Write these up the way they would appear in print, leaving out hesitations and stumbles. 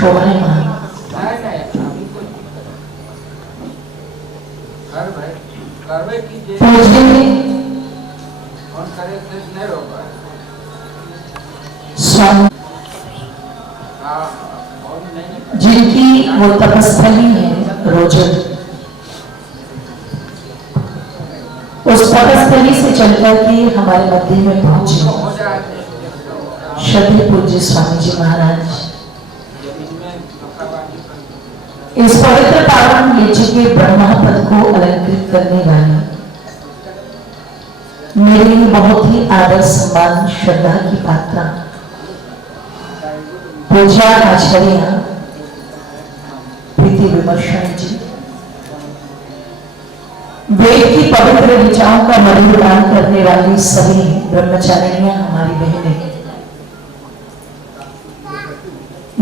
शोभायमान। जिनकी वो तपस्थली है रोजन, उस तपस्थली से चलकर के हमारे मध्य में पहुंचे श्रद्धेय पूज्य स्वामी जी महाराज। इस पवित्र पावन यज्ञ के ब्रह्मा पद को अलंकृत करने वाले मेरी बहुत ही आदर सम्मान श्रद्धा की पात्रा पूजा आचार्य प्रीति विमर्शन जी, वेद की पवित्र ऋचाओं का मधुर गान करने वाली सभी ब्रह्मचारिणियां हमारी बहनें,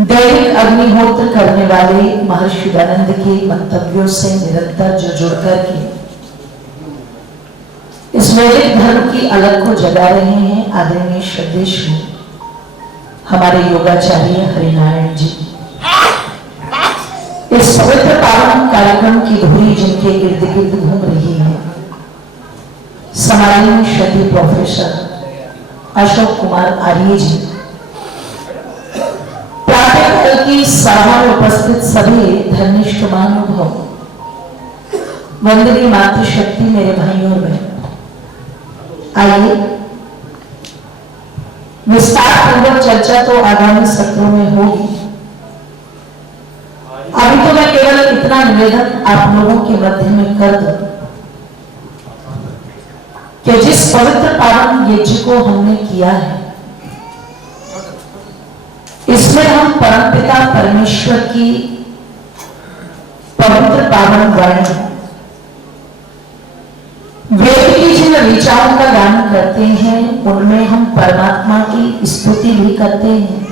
दैनिक अग्निहोत्र करने वाले महर्षि दयानंद के मंतव्यों से निरंतर जो जुड़कर के इस वैदिक धर्म की अलग को जगा रहे हैं आदरणीय श्रद्धेय हमारे योगाचार्य हरिनारायण जी। इस पवित्र पावन कार्यक्रम की धुरी जिनके इर्द गिर्द घूम रही है, समालीन श्रद्धेय प्रोफेसर अशोक कुमार आर्य जी, प्रातःकाल की सभा में उपस्थित सभी धर्मिष्ठ महानुभाव, वंदनीय मातृशक्ति मेरे भाइयों और बहनों, आइए विस्तार पूर्वक चर्चा तो आगामी सत्रों में होगी। अभी तो मैं केवल इतना निवेदन आप लोगों के मध्य में कर दूं कि जिस पवित्र पावन यज्ञ को हमने किया है, इसमें हम परमपिता परमेश्वर की पवित्र पावन वाणी वेद की जिन ऋचाओं का गान करते हैं, उनमें हम परमात्मा की स्तुति भी करते हैं,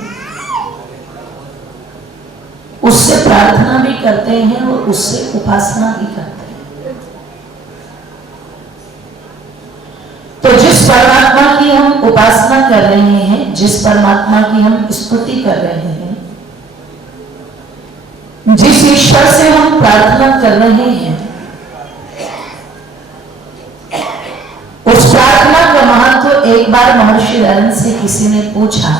उससे प्रार्थना भी करते हैं और उससे उपासना भी करते हैं। तो जिस परमात्मा की हम उपासना कर रहे हैं, जिस परमात्मा की हम स्तुति कर रहे हैं, जिस ईश्वर से हम प्रार्थना कर रहे हैं, उस प्रार्थना का महत्व एक बार महर्षि दयानंद से किसी ने पूछा,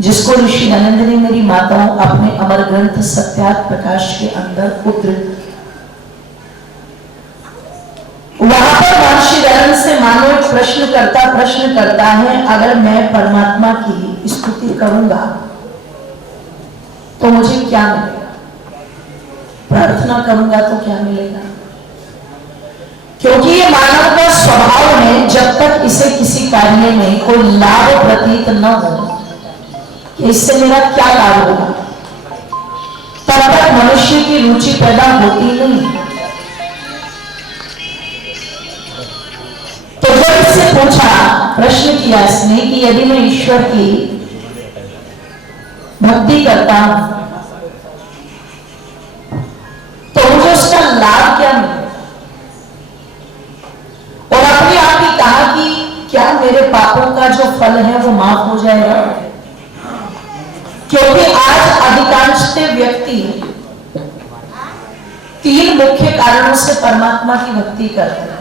जिसको ऋषि दयानंद ने मेरी माताओं अपने अमर ग्रंथ सत्यार्थ प्रकाश के अंदर उद्धृत। वहां पर महर्षि दयानंद से मानो एक प्रश्न करता है, अगर मैं परमात्मा की स्तुति करूंगा तो मुझे क्या मिलेगा? प्रार्थना करूंगा तो क्या मिलेगा? क्योंकि ये मानव का स्वभाव है, जब तक इसे किसी कार्य में कोई लाभ प्रतीत न हो कि इससे मेरा क्या लाभ होगा, तब तक मनुष्य की रुचि पैदा होती नहीं। तो जब इससे पूछा, प्रश्न किया इसने कि यदि मैं ईश्वर की भक्ति करता हूं तो मुझे उसका लाभ क्या मिलेगा? और अपने आप ही कहा कि क्या मेरे पापों का जो फल है वो माफ हो जाएगा? क्योंकि आज अधिकांशतः व्यक्ति 3 मुख्य कारणों से परमात्मा की भक्ति करते हैं।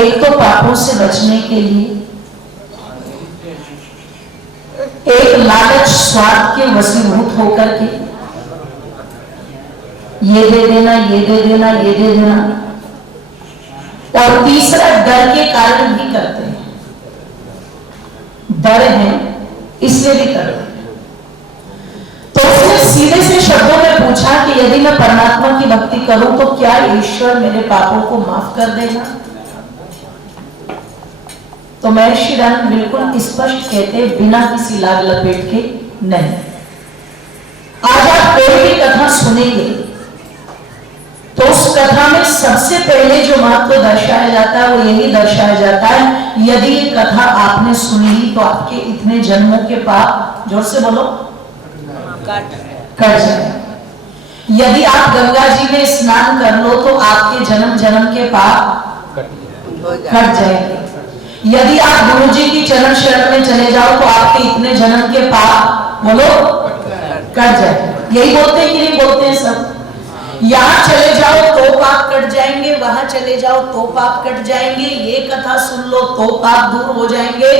एक तो पापों से बचने के लिए, एक लालच स्वार्थ के वशीभूत होकर के ये दे देना, ये दे देना, ये दे देना, और तीसरा डर के कारण भी करते हैं। डर है इसलिए भी करते हैं। तो उसने सीधे से शब्दों में पूछा कि यदि मैं परमात्मा की भक्ति करूं तो क्या ईश्वर मेरे पापों को माफ कर देगा? तो महर्षि दयानंद बिल्कुल स्पष्ट कहते, बिना किसी लाग लपेट के नहीं। आज आप कोई भी कथा सुनेंगे तो उस कथा में सबसे पहले जो महत्व दर्शाया जाता है वो यही दर्शाया जाता है, यदि ये कथा आपने सुनी तो आपके इतने जन्मों के पाप, जोर से बोलो, कट जाए। यदि आप गंगा जी में स्नान कर लो तो आपके जन्म जन्म के पाप कट जाएंगे। यदि आप गुरु जी की चरण शरण में चले जाओ तो आपके इतने जन्म के पाप बोलो कट जाए। यही बोलते हैं कि नहीं बोलते हैं सब? यहाँ चले जाओ तो पाप कट जाएंगे, वहां चले जाओ तो पाप कट जाएंगे, ये कथा सुन लो तो पाप दूर हो जाएंगे,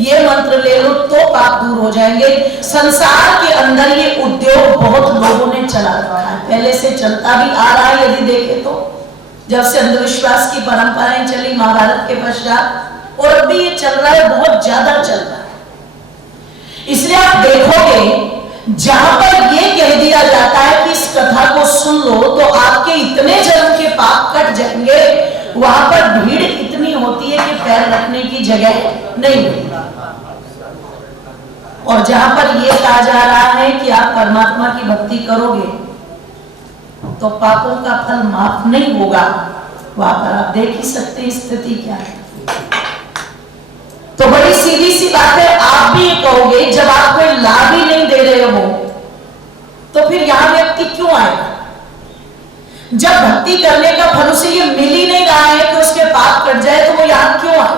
ये मंत्र ले लो तो पाप दूर हो जाएंगे। संसार के अंदर ये उद्योग बहुत लोगों ने चला रखा है, पहले से चलता भी आ रहा है। यदि देखे तो जब से अंधविश्वास की परंपराएं चली महाभारत के पश्चात, और अभी ये चल रहा है, बहुत ज्यादा चल रहा है। इसलिए आप देखोगे जहां पर यह कह दिया जाता है कि इस कथा को सुन लो तो आपके इतने जन्म के पाप कट जाएंगे, वहां पर भीड़ इतनी होती है कि पैर रखने की जगह नहीं मिलती। और जहां पर यह कहा जा रहा है कि आप परमात्मा की भक्ति करोगे तो पापों का फल माफ नहीं होगा, वहां पर आप देख ही सकते हैं स्थिति क्या है। तो बड़ी सीधी सी बात है, आप भी ये कहोगे जब आप कोई लाभ ही नहीं दे रहे हो तो फिर यहां व्यक्ति क्यों आएगा? जब भक्ति करने का फल उसे ये मिल ही नहीं रहा है कि उसके पाप कट जाए तो वो यहां क्यों आए?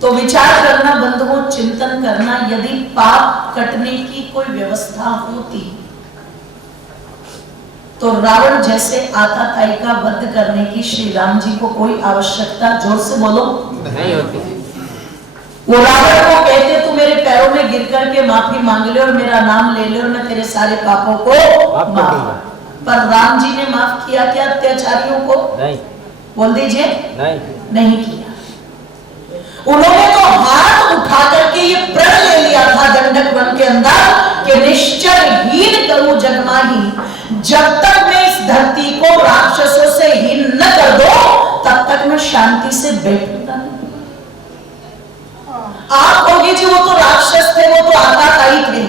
तो विचार करना बंद हो, चिंतन करना, यदि पाप कटने की कोई व्यवस्था होती तो रावण जैसे आताताई का वध करने की श्री राम जी को कोई आवश्यकता, जोर से बोलो, नहीं होती। वो रावण को कहते तू मेरे पैरों में गिर करके माफी मांग ले और मेरा नाम ले ले और मैं तेरे सारे पापों को माफ। पर राम जी ने माफ किया क्या अत्याचारियों को? नहीं। बोल दीजिए, नहीं किया। उन्होंने तो हाथ उठा करके ये प्रण ले लिया था दंडक वन के अंदर कि निश्चर हीन करूं जगमाही, जब तक मैं इस धरती को राक्षसों से हीन न कर दो तब तक मैं शांति से बैठूंगा नहीं। आप कहोगे जी वो तो राक्षस थे, वो तो आताताई थे,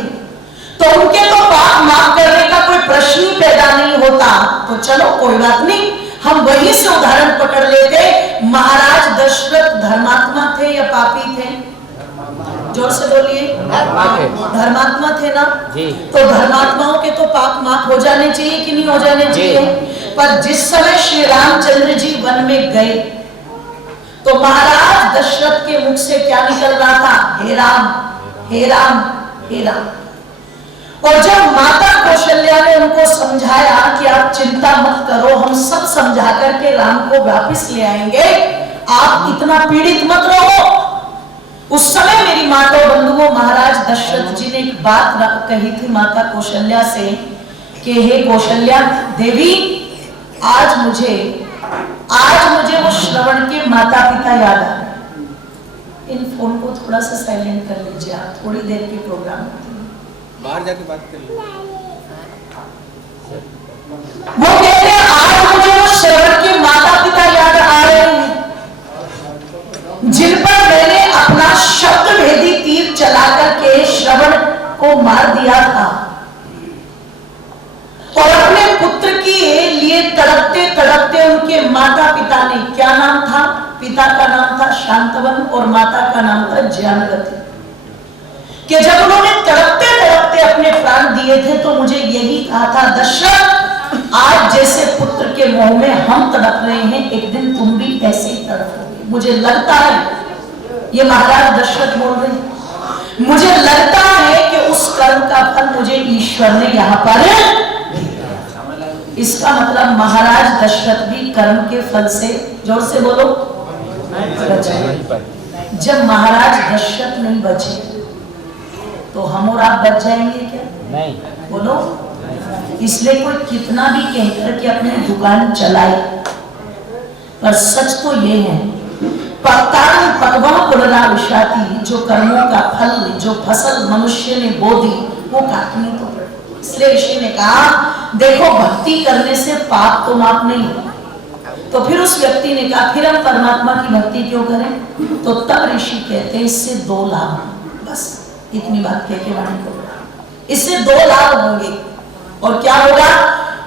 तो उनके तो पाप माफ करने का कोई प्रश्न ही पैदा नहीं होता। तो चलो कोई बात नहीं, हम वहीं से उदाहरण पकड़ लेते। महाराज दशरथ धर्मात्मा थे या पापी थे? जोर से बोलिए, धर्मात्मा थे ना जी। तो धर्मात्माओं के तो पाप माफ हो जाने चाहिए कि नहीं हो जाने चाहिए? पर जिस समय श्री रामचंद्र जी वन में गए तो महाराज दशरथ के मुख से क्या निकल रहा था? हे राम, हे राम, हे राम। और जब माता कौशल्या ने उनको समझाया कि आप चिंता मत करो, हम सब समझा करके राम को वापस ले आएंगे, आप इतना पीड़ित मत रहो। उस समय मेरी माता बंधुओं महाराज दशरथ जी ने एक बात कही थी माता कौशल्या से कि हे कौशल्या देवी, आज मुझे वो श्रवण के माता पिता याद आ रहे। इन फोन को थोड़ा सा साइलेंट कर लीजिए, आप थोड़ी देर के प्रोग्राम होते हैं, बाहर जाके बात कर लीजिए। वो कहते हैं आज मुझे वो श्रवण के माता पिता याद आ रहे हैं जिन पर मैंने अपना शब्द भेदी तीर चला करके श्रवण को मार दिया था, और अपने पुत्र के लिए तड़पते तड़पते उनके माता पिता ने, क्या नाम था? पिता का नाम था शांतवन और माता का नाम था ज्ञानवती, कि जब उन्होंने तड़पते तड़पते अपने प्राण दिए थे तो मुझे यही कहा था दशरथ, आज जैसे पुत्र के मोह में हम तड़प रहे हैं, एक दिन तुम भी ऐसे ही तड़पोगे। मुझे लगता है, ये महाराज दशरथ बोल रहे हैं, मुझे लगता है कि उस कर्म का फल मुझे ईश्वर ने यहाँ पर, इसका मतलब महाराज दशरथ भी कर्म के फल से, जोर से बोलो, जब महाराज दशरथ नहीं बचे तो हम और आप बच जाएंगे क्या? नहीं। बोलो। इसलिए कोई कितना भी कहकर के अपनी दुकान चलाए, पर सच तो ये है जो कर्मों का फल, जो फसल मनुष्य ने बो दी वो काटनी तो पड़े। इसलिए ऋषि ने कहा देखो भक्ति करने से पाप तो माफ नहीं होगा। तो फिर उस व्यक्ति ने कहा फिर हम परमात्मा की भक्ति क्यों करें? तो तब ऋषि कहते हैं इससे दो लाभ, बस इतनी बात कह के वाणी को, इससे दो लाभ होंगे। और क्या होगा?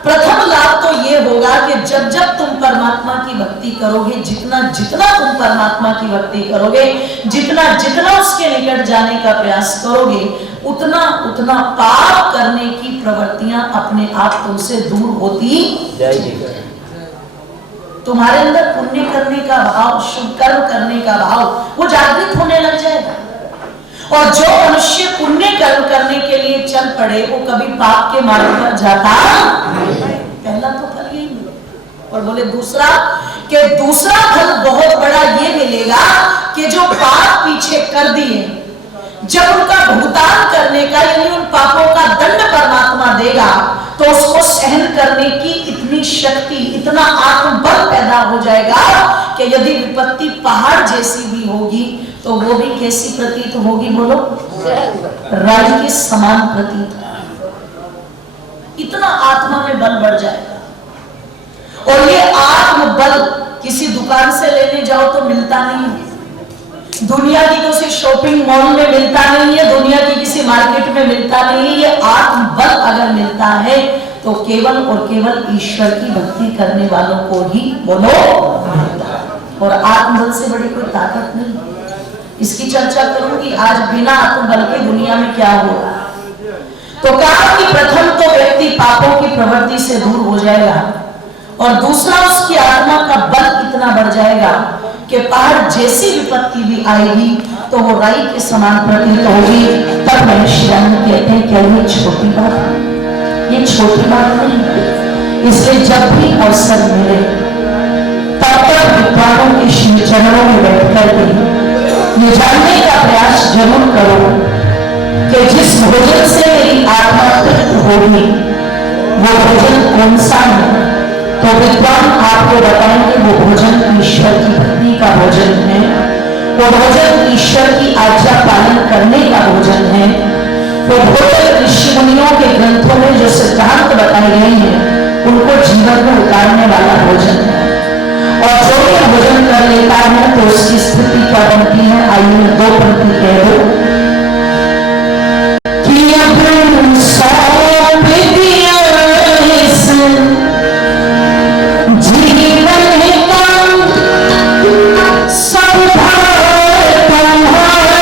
प्रथम लाभ तो ये होगा कि जब जब तुम परमात्मा की भक्ति करोगे, जितना जितना तुम परमात्मा की भक्ति करोगे, जितना जितना उसके निकट जाने का प्रयास करोगे, उतना उतना पाप करने की प्रवृत्तियां अपने आप तुमसे दूर होती जाएगी। तुम्हारे अंदर पुण्य करने का भाव, शुभ कर्म करने का भाव वो जागृत होने लग जाएगा। और जो मनुष्य पुण्य कर्म करने के लिए चल पड़े वो कभी पाप के मार्ग पर जाता पहला तो फल यही मिलेगा। और बोले दूसरा कि दूसरा फल बहुत बड़ा ये मिलेगा कि जो पाप पीछे कर दिए, जब उनका भुगतान करने का यानी उन पापों का दंड परमात्मा देगा तो उसको सहन करने की इतनी शक्ति, इतना आत्मबल पैदा हो जाएगा कि यदि विपत्ति पहाड़ जैसी भी होगी तो वो भी कैसी प्रतीत होगी, बोलो, राई के समान प्रतीत। इतना आत्मा में बल बढ़ जाएगा। और ये आत्मबल किसी दुकान से लेने जाओ तो मिलता नहीं है, दुनिया की किसी शॉपिंग मॉल में मिलता नहीं है, दुनिया की किसी मार्केट में मिलता नहीं है। ये आत्मबल अगर मिलता है तो केवल और केवल ईश्वर की भक्ति करने वालों को ही, बोलो, मिलता है। और आत्मबल से बड़ी कोई ताकत नहीं। इसकी चर्चा करूंगी आज बिना आत्मबल के दुनिया में क्या हो रहा है। तो कहा कि प्रथम तो व्यक्ति पापों की प्रवृत्ति से दूर हो जाएगा और दूसरा उसकी आत्मा का बल इतना बढ़ जाएगा कि पहाड़ जैसी विपत्ति भी आएगी तो वो राई के समान प्रतीत होगी। तब महर्षि राम कहते हैं क्या ये छोटी बात है? ये छोटी बात नहीं। इसलिए जब भी अवसर मिले तब तक विद्वानों के श्री चरणों में बैठ करके ये जानने का प्रयास जरूर करो कि जिस भोजन से मेरी आत्मा तृप्त होगी वो भोजन कौन सा है। तो विद्वान आपको बताएंगे वो भोजन ईश्वर की भक्ति का भोजन है, वो भोजन ईश्वर की आज्ञा पालन करने का भोजन है, वो भोजन ऋषि मुनियों के ग्रंथों में जो सिद्धांत बताए गए हैं उनको जीवन में उतारने वाला भोजन है। और जो भी भोजन कर लेता है तो उसकी स्थिति क्या बनती है, आइए दो पंक्ति कह दो कि अब सौंप दिया इस जीवन का सब भार तुम्हारे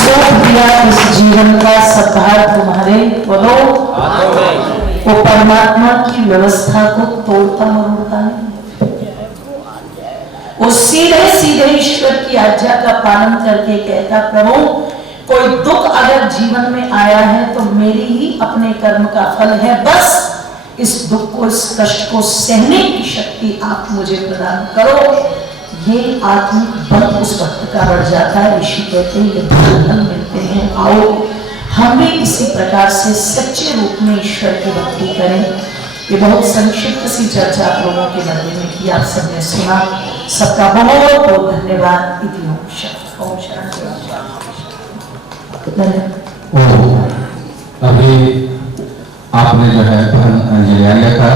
सौंप दिया इस जीवन का सद्भार तुम्हारे, बोलो, वो परमात्मा की व्यवस्था को तोड़ता मरोड़ता नहीं, वो सीधे सीधे ईश्वर की आज्ञा का पालन करके कहता, प्रभु कोई दुख अगर जीवन में आया है तो मेरी ही अपने कर्म का फल है, बस इस दुख को, इस कष्ट को सहने की शक्ति आप मुझे प्रदान करो। ये आत्मिक बल उस भक्त का बढ़ जाता है। ऋषि कहते हैं ये फल मिलते हैं। आओ हम भी इसी प्रकार से सच्चे रूप में ईश्वर की भक्ति करें। ये बहुत संक्षिप्त सी चर्चा आप लोगों के मंदिर में की, आप सबने सुना। सबका बहुत बहुत धन्यवाद। इति ओम शांति। अभी आपने जो है अंजलि आर्य का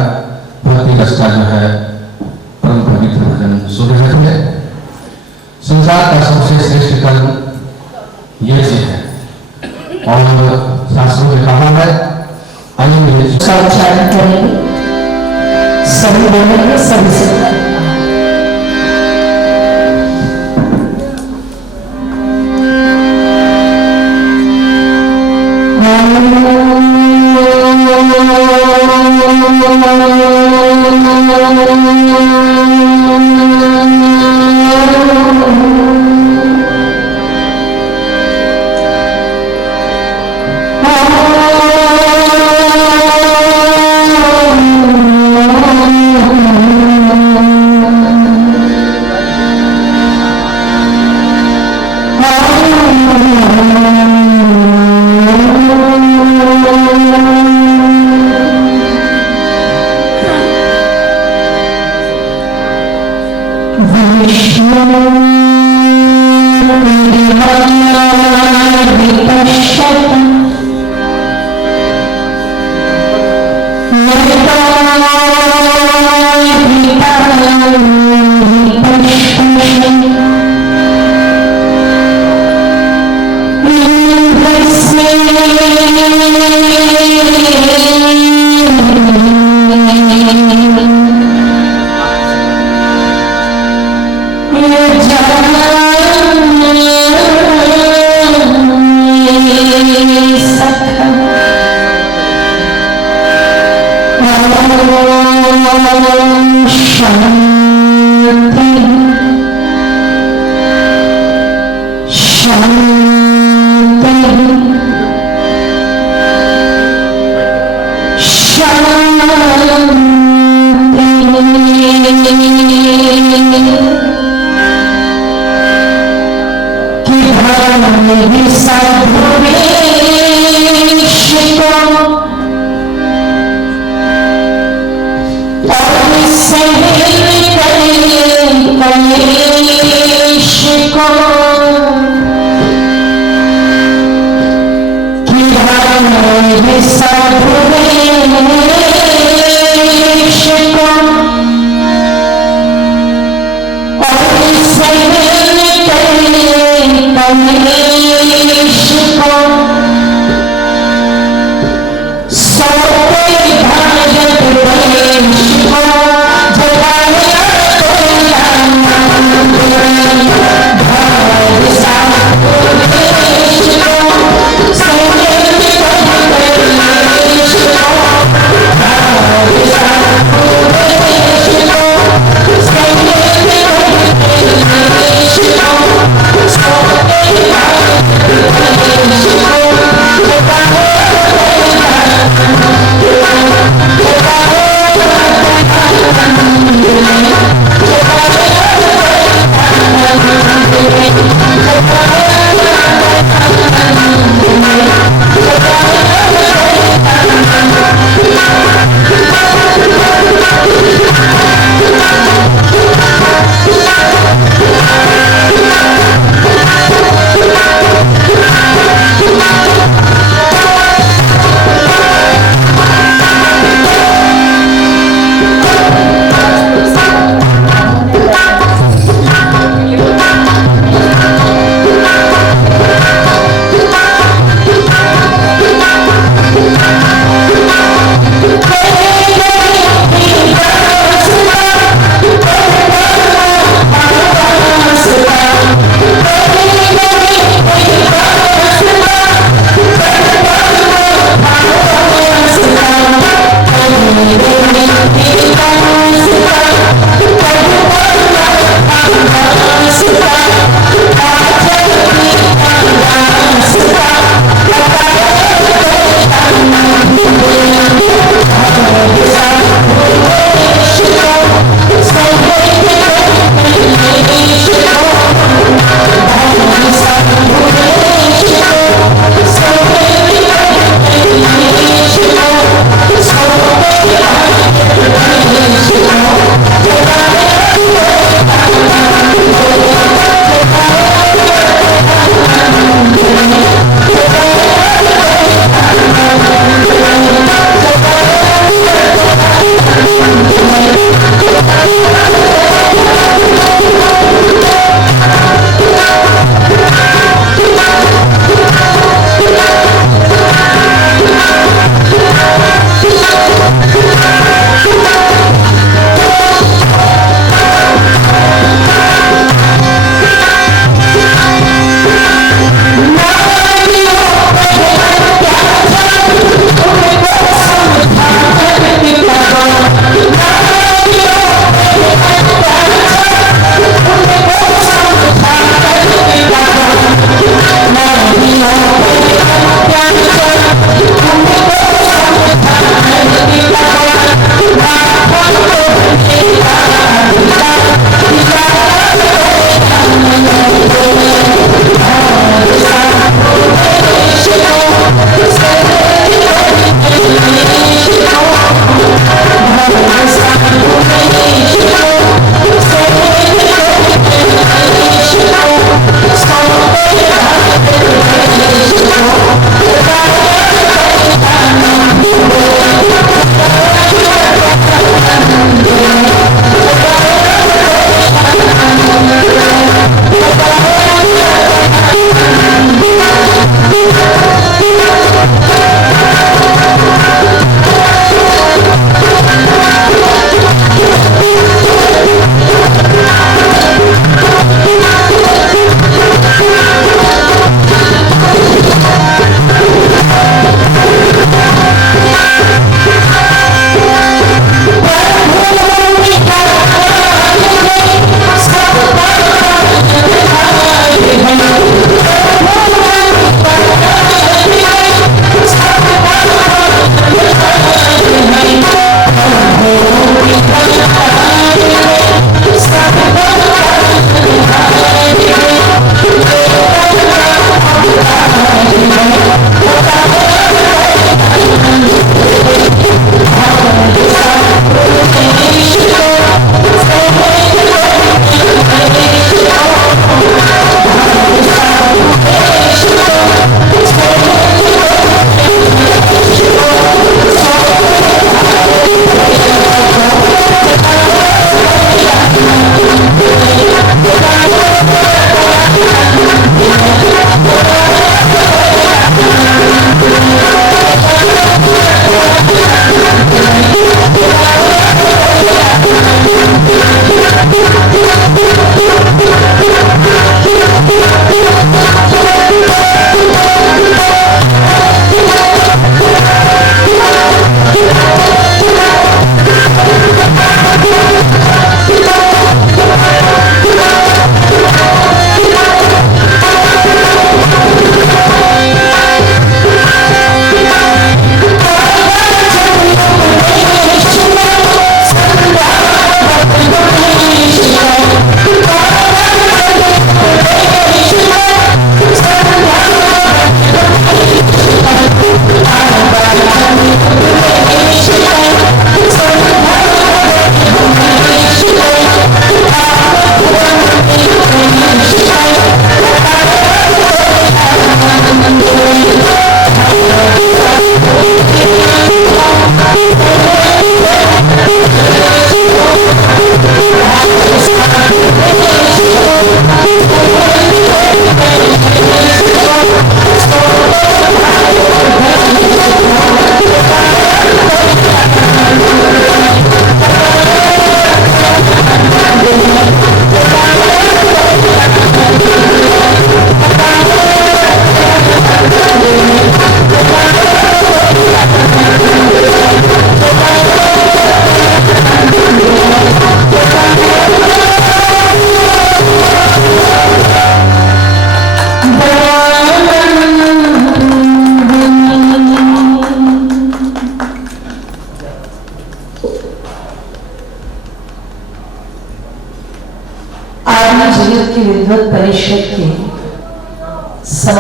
भक्ति रस का जो है परम पवित्र भजन सुन रहे थे। संसार का सबसे श्रेष्ठ कर्म ये है और शास्त्रों में कहा है, आइए का उच्चारण करेंगे, सभी बोलेंगे, सभी से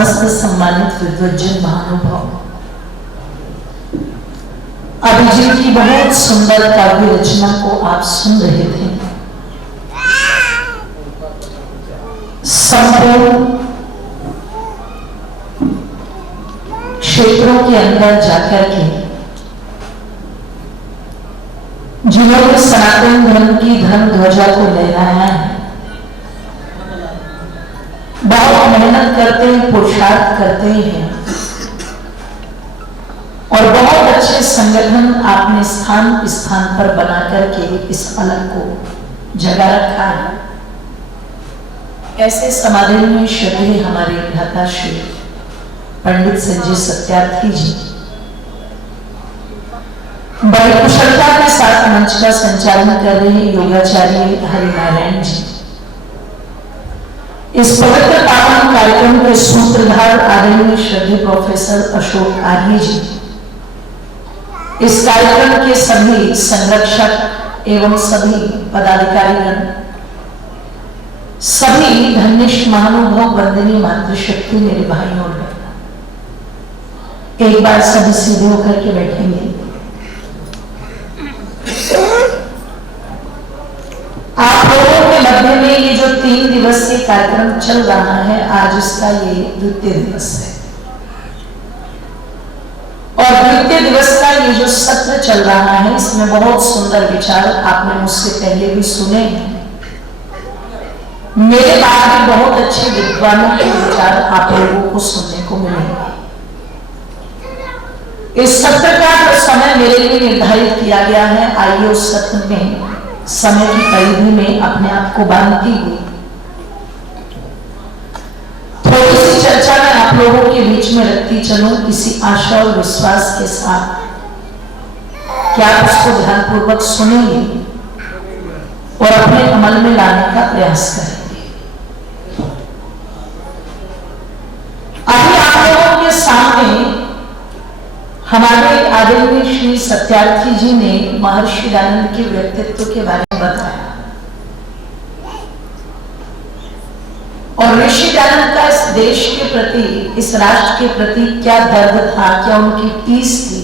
समस्त सम्मानित विद्वज्जन महानुभाव, अभिजीत की बहुत सुंदर काव्य रचना को आप सुन रहे थे। संपूर्ण क्षेत्रों के अंदर जाकर के जिन्होंने सनातन धर्म की धर्म ध्वजा को लहराया है, बहुत मेहनत करते हैं, पुरुषार्थ करते हैं और बहुत अच्छे संगठन आपने स्थान स्थान पर बना करके इस अलग को जगा रखा है। ऐसे समारोह में श्रद्धेय हमारे भ्राता श्री पंडित संजय सत्यार्थी जी बड़ी कुशलता के साथ मंच का संचालन कर रहे हैं। योगाचार्य हरिनारायण जी इस पवित्र पावन कार्यक्रम के सूत्रधार आदरणीय श्रद्धेय प्रोफेसर अशोक आर्य जी, इस कार्यक्रम के सभी संरक्षक एवं सभी पदाधिकारीगण, सभी धन्यष्ट महानुभाव, वंदनीय मातृशक्ति, मेरे भाई और बहनों, एक बार सभी सीधे होकर के बैठेंगे। आप लोगों के मध्य में ये जो 3 दिवसीय कार्यक्रम चल रहा है, आज इसका ये द्वितीय दिवस है और द्वितीय दिवस का ये जो सत्र चल रहा है, इसमें बहुत सुंदर विचार आपने मुझसे पहले भी सुने हैं। मेरे बाद भी बहुत अच्छे विद्वानों के विचार आप लोगों को सुनने को मिलेंगे। इस सत्र का जो समय मेरे लिए निर्धारित किया गया है, आइए उस सत्र में समय की परिधि में अपने आप को बांधती हुई थोड़ी सी चर्चा मैं आप लोगों के बीच में रखती चलूं, इसी आशा और विश्वास के साथ कि आप उसको ध्यानपूर्वक सुनेंगे और अपने अमल में लाने का प्रयास करेंगे। अभी आप लोगों के सामने हमारे आदरणीय श्री सत्यार्थी जी ने महर्षि दयानंद के व्यक्तित्व के बारे में बताया और ऋषि दयानंद का इस देश के प्रति, इस राष्ट्र के प्रति क्या दर्द था, क्या उनकी टीस थी,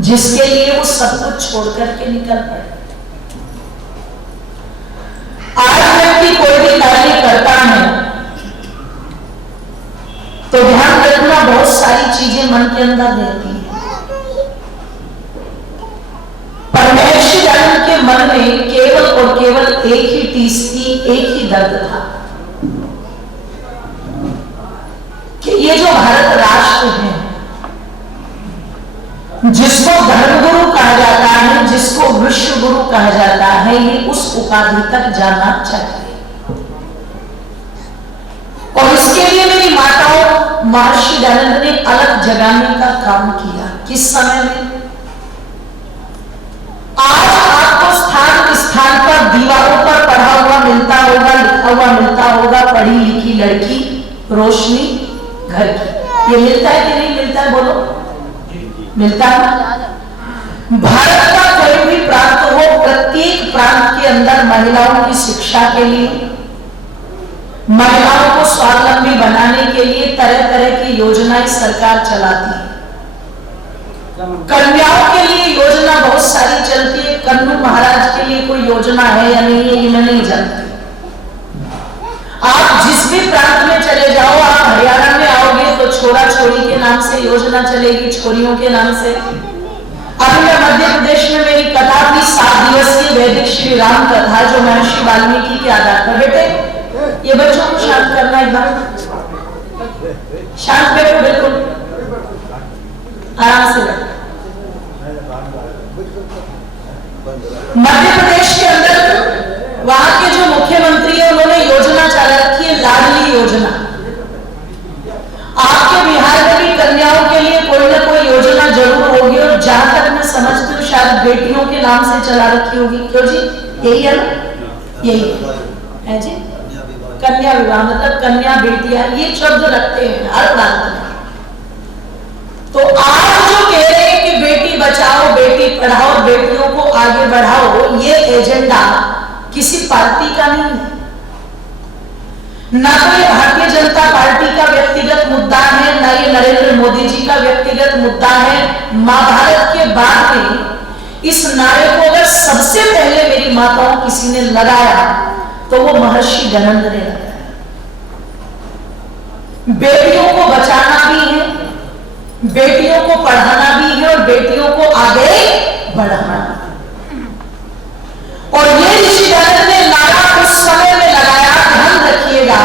जिसके लिए वो सब कुछ छोड़ करके निकल पड़े। आज व्यक्ति कोई भी कार्य करता है तो ध्यान रखना, बहुत सारी चीजें मन के अंदर रहती हैं। पर महर्षि दयानंद के मन में केवल और केवल एक ही टीस थी, एक ही दर्द था कि ये जो भारत राष्ट्र है, जिसको धर्मगुरु कहा जाता है, जिसको विश्व गुरु कहा जाता है, ये उस उपाधि तक जाना चाहिए। और इसके लिए मेरी माताओं महर्षि दयानंद ने अलग जगाने का काम किया। किस समय में? आज आपको स्थान स्थान पर दीवारों पर पढ़ा हुआ मिलता होगा, लिखा हुआ मिलता होगा, पढ़ी लिखी लड़की, रोशनी घर की। ये मिलता है कि नहीं मिलता है? बोलो, मिलता है। भारत का कोई भी प्रांत हो, प्रत्येक प्रांत के अंदर महिलाओं की शिक्षा के लिए, महिलाओं को स्वावलंबी बनाने के लिए तरह तरह की योजनाएं सरकार चलाती है। कन्याओं के लिए योजना बहुत सारी चलती है। कन्नू महाराज के लिए कोई योजना है या नहीं है, ये मैं नहीं जानती। आप जिस भी प्रांत में चले जाओ, आप हरियाणा में आओगे तो छोरा छोरी के नाम से योजना चलेगी, छोरियों के नाम से। अभी मैं मध्य प्रदेश में, मेरी कथा थी 7 दिवसीय वैदिक श्री राम कथा, जो महर्षि वाल्मीकि के आधार पर। बेटे ये बच्चों को शांत करना, एक बार शांत बैठो, बिल्कुल आराम से बैठो। मध्य प्रदेश के अंदर वहां के जो मुख्यमंत्री है, उन्होंने योजना चला रखी है, लाडली योजना। आपके बिहार में भी कन्याओं के लिए कोई ना कोई योजना जरूर होगी और जहां तक मैं समझती हूँ शायद बेटियों के नाम से चला रखी होगी। क्यों जी? यही है ना? यही है जी, कन्या विवाह, मतलब कन्या बेटियां, ये शब्द रखते हैं हर प्रांत में। तो आज जो कह रहे हैं कि बेटी बचाओ, बेटी पढ़ाओ, बेटियों को आगे बढ़ाओ, ये एजेंडा किसी पार्टी का नहीं है, ना तो ये भारतीय जनता पार्टी का व्यक्तिगत मुद्दा है, ना ये नरेंद्र मोदी जी का व्यक्तिगत मुद्दा है। मां भारत के बाद में इस नारे को अगर सबसे पहले मेरी माताओं किसी ने लगाया तो वो महर्षि गणेंद्र ने लगाया। बेटियों को बचाना भी है, बेटियों को पढ़ाना भी है और बेटियों को आगे बढ़ाना। और ये ऋषि गणेंद्र ने नारा उस समय में लगाया, ध्यान रखिएगा,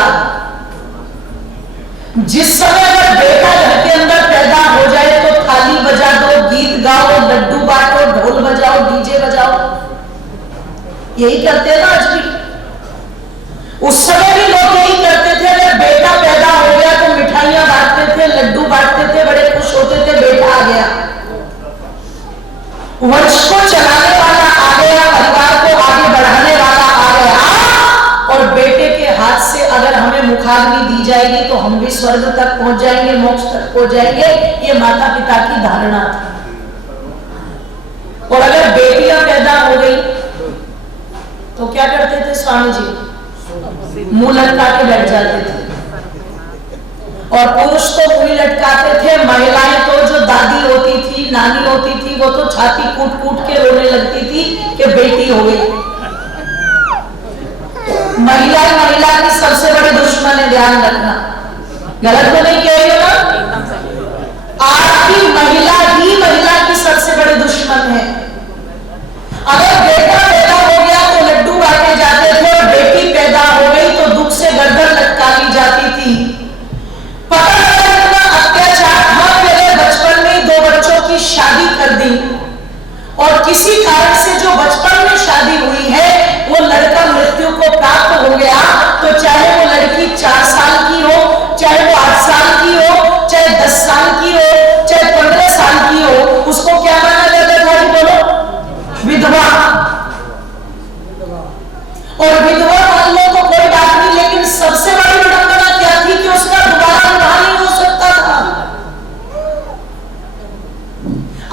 जिस समय अगर बेटा घर के अंदर पैदा हो जाए तो थाली बजा दो, गीत गाओ, लड्डू बांटो, ढोल बजाओ, डीजे बजाओ, यही करते हैं ना आज भी। उस समय भी लोग यही करते थे। अगर बेटा पैदा हो गया तो मिठाइयां बांटते थे, लड्डू बांटते थे, बड़े खुश होते थे, बेटा आ गया। वंश को चलाने वाला आ गया, परिवार को आगे बढ़ाने वाला आ गया। और बेटे के हाथ से अगर हमें मुखाग्नि दी जाएगी तो हम भी स्वर्ग तक पहुंच जाएंगे, मोक्ष तक पहुंच जाएंगे, ये माता पिता की धारणा थी। और अगर बेटियां पैदा हो गई तो क्या करते थे स्वामी जी? मुंह लटका के बैठ जाते थे। और पुरुष तो मुंह लटकाते थे, महिलाएं तो जो दादी होती थी, नानी होती थी, वो तो छाती कूट कूट के रोने लगती थी कि बेटी हो गई। महिला की सबसे बड़ी दुश्मन है, ध्यान रखना, गलत तो नहीं कह रही हो ना? आज की महिला ही महिला की सबसे बड़ी दुश्मन है। अगर बेटा पैदा हो गया तो लड्डू बांटे जाते थे और बेटी पैदा हो गई तो दुख से गर्दन लटका ली जाती थी। पता लगा इतना अत्याचार था कि अगर बचपन में 2 बच्चों की शादी कर दी और किसी कारण से जो बचपन में शादी हुई है वो लड़का मृत्यु को प्राप्त हो गया, तो चाहे वो लड़की 4 साल की हो, चाहे वो 8 साल की हो, चाहे 10 साल की हो, चाहे 15 साल की हो, उसको क्या माना जाता था? बोलो, विधवा। और विधवा मान लो तो कोई बात नहीं, लेकिन सबसे बड़ी विडंबना क्या थी कि उसका दोबारा विवाह नहीं हो सकता था।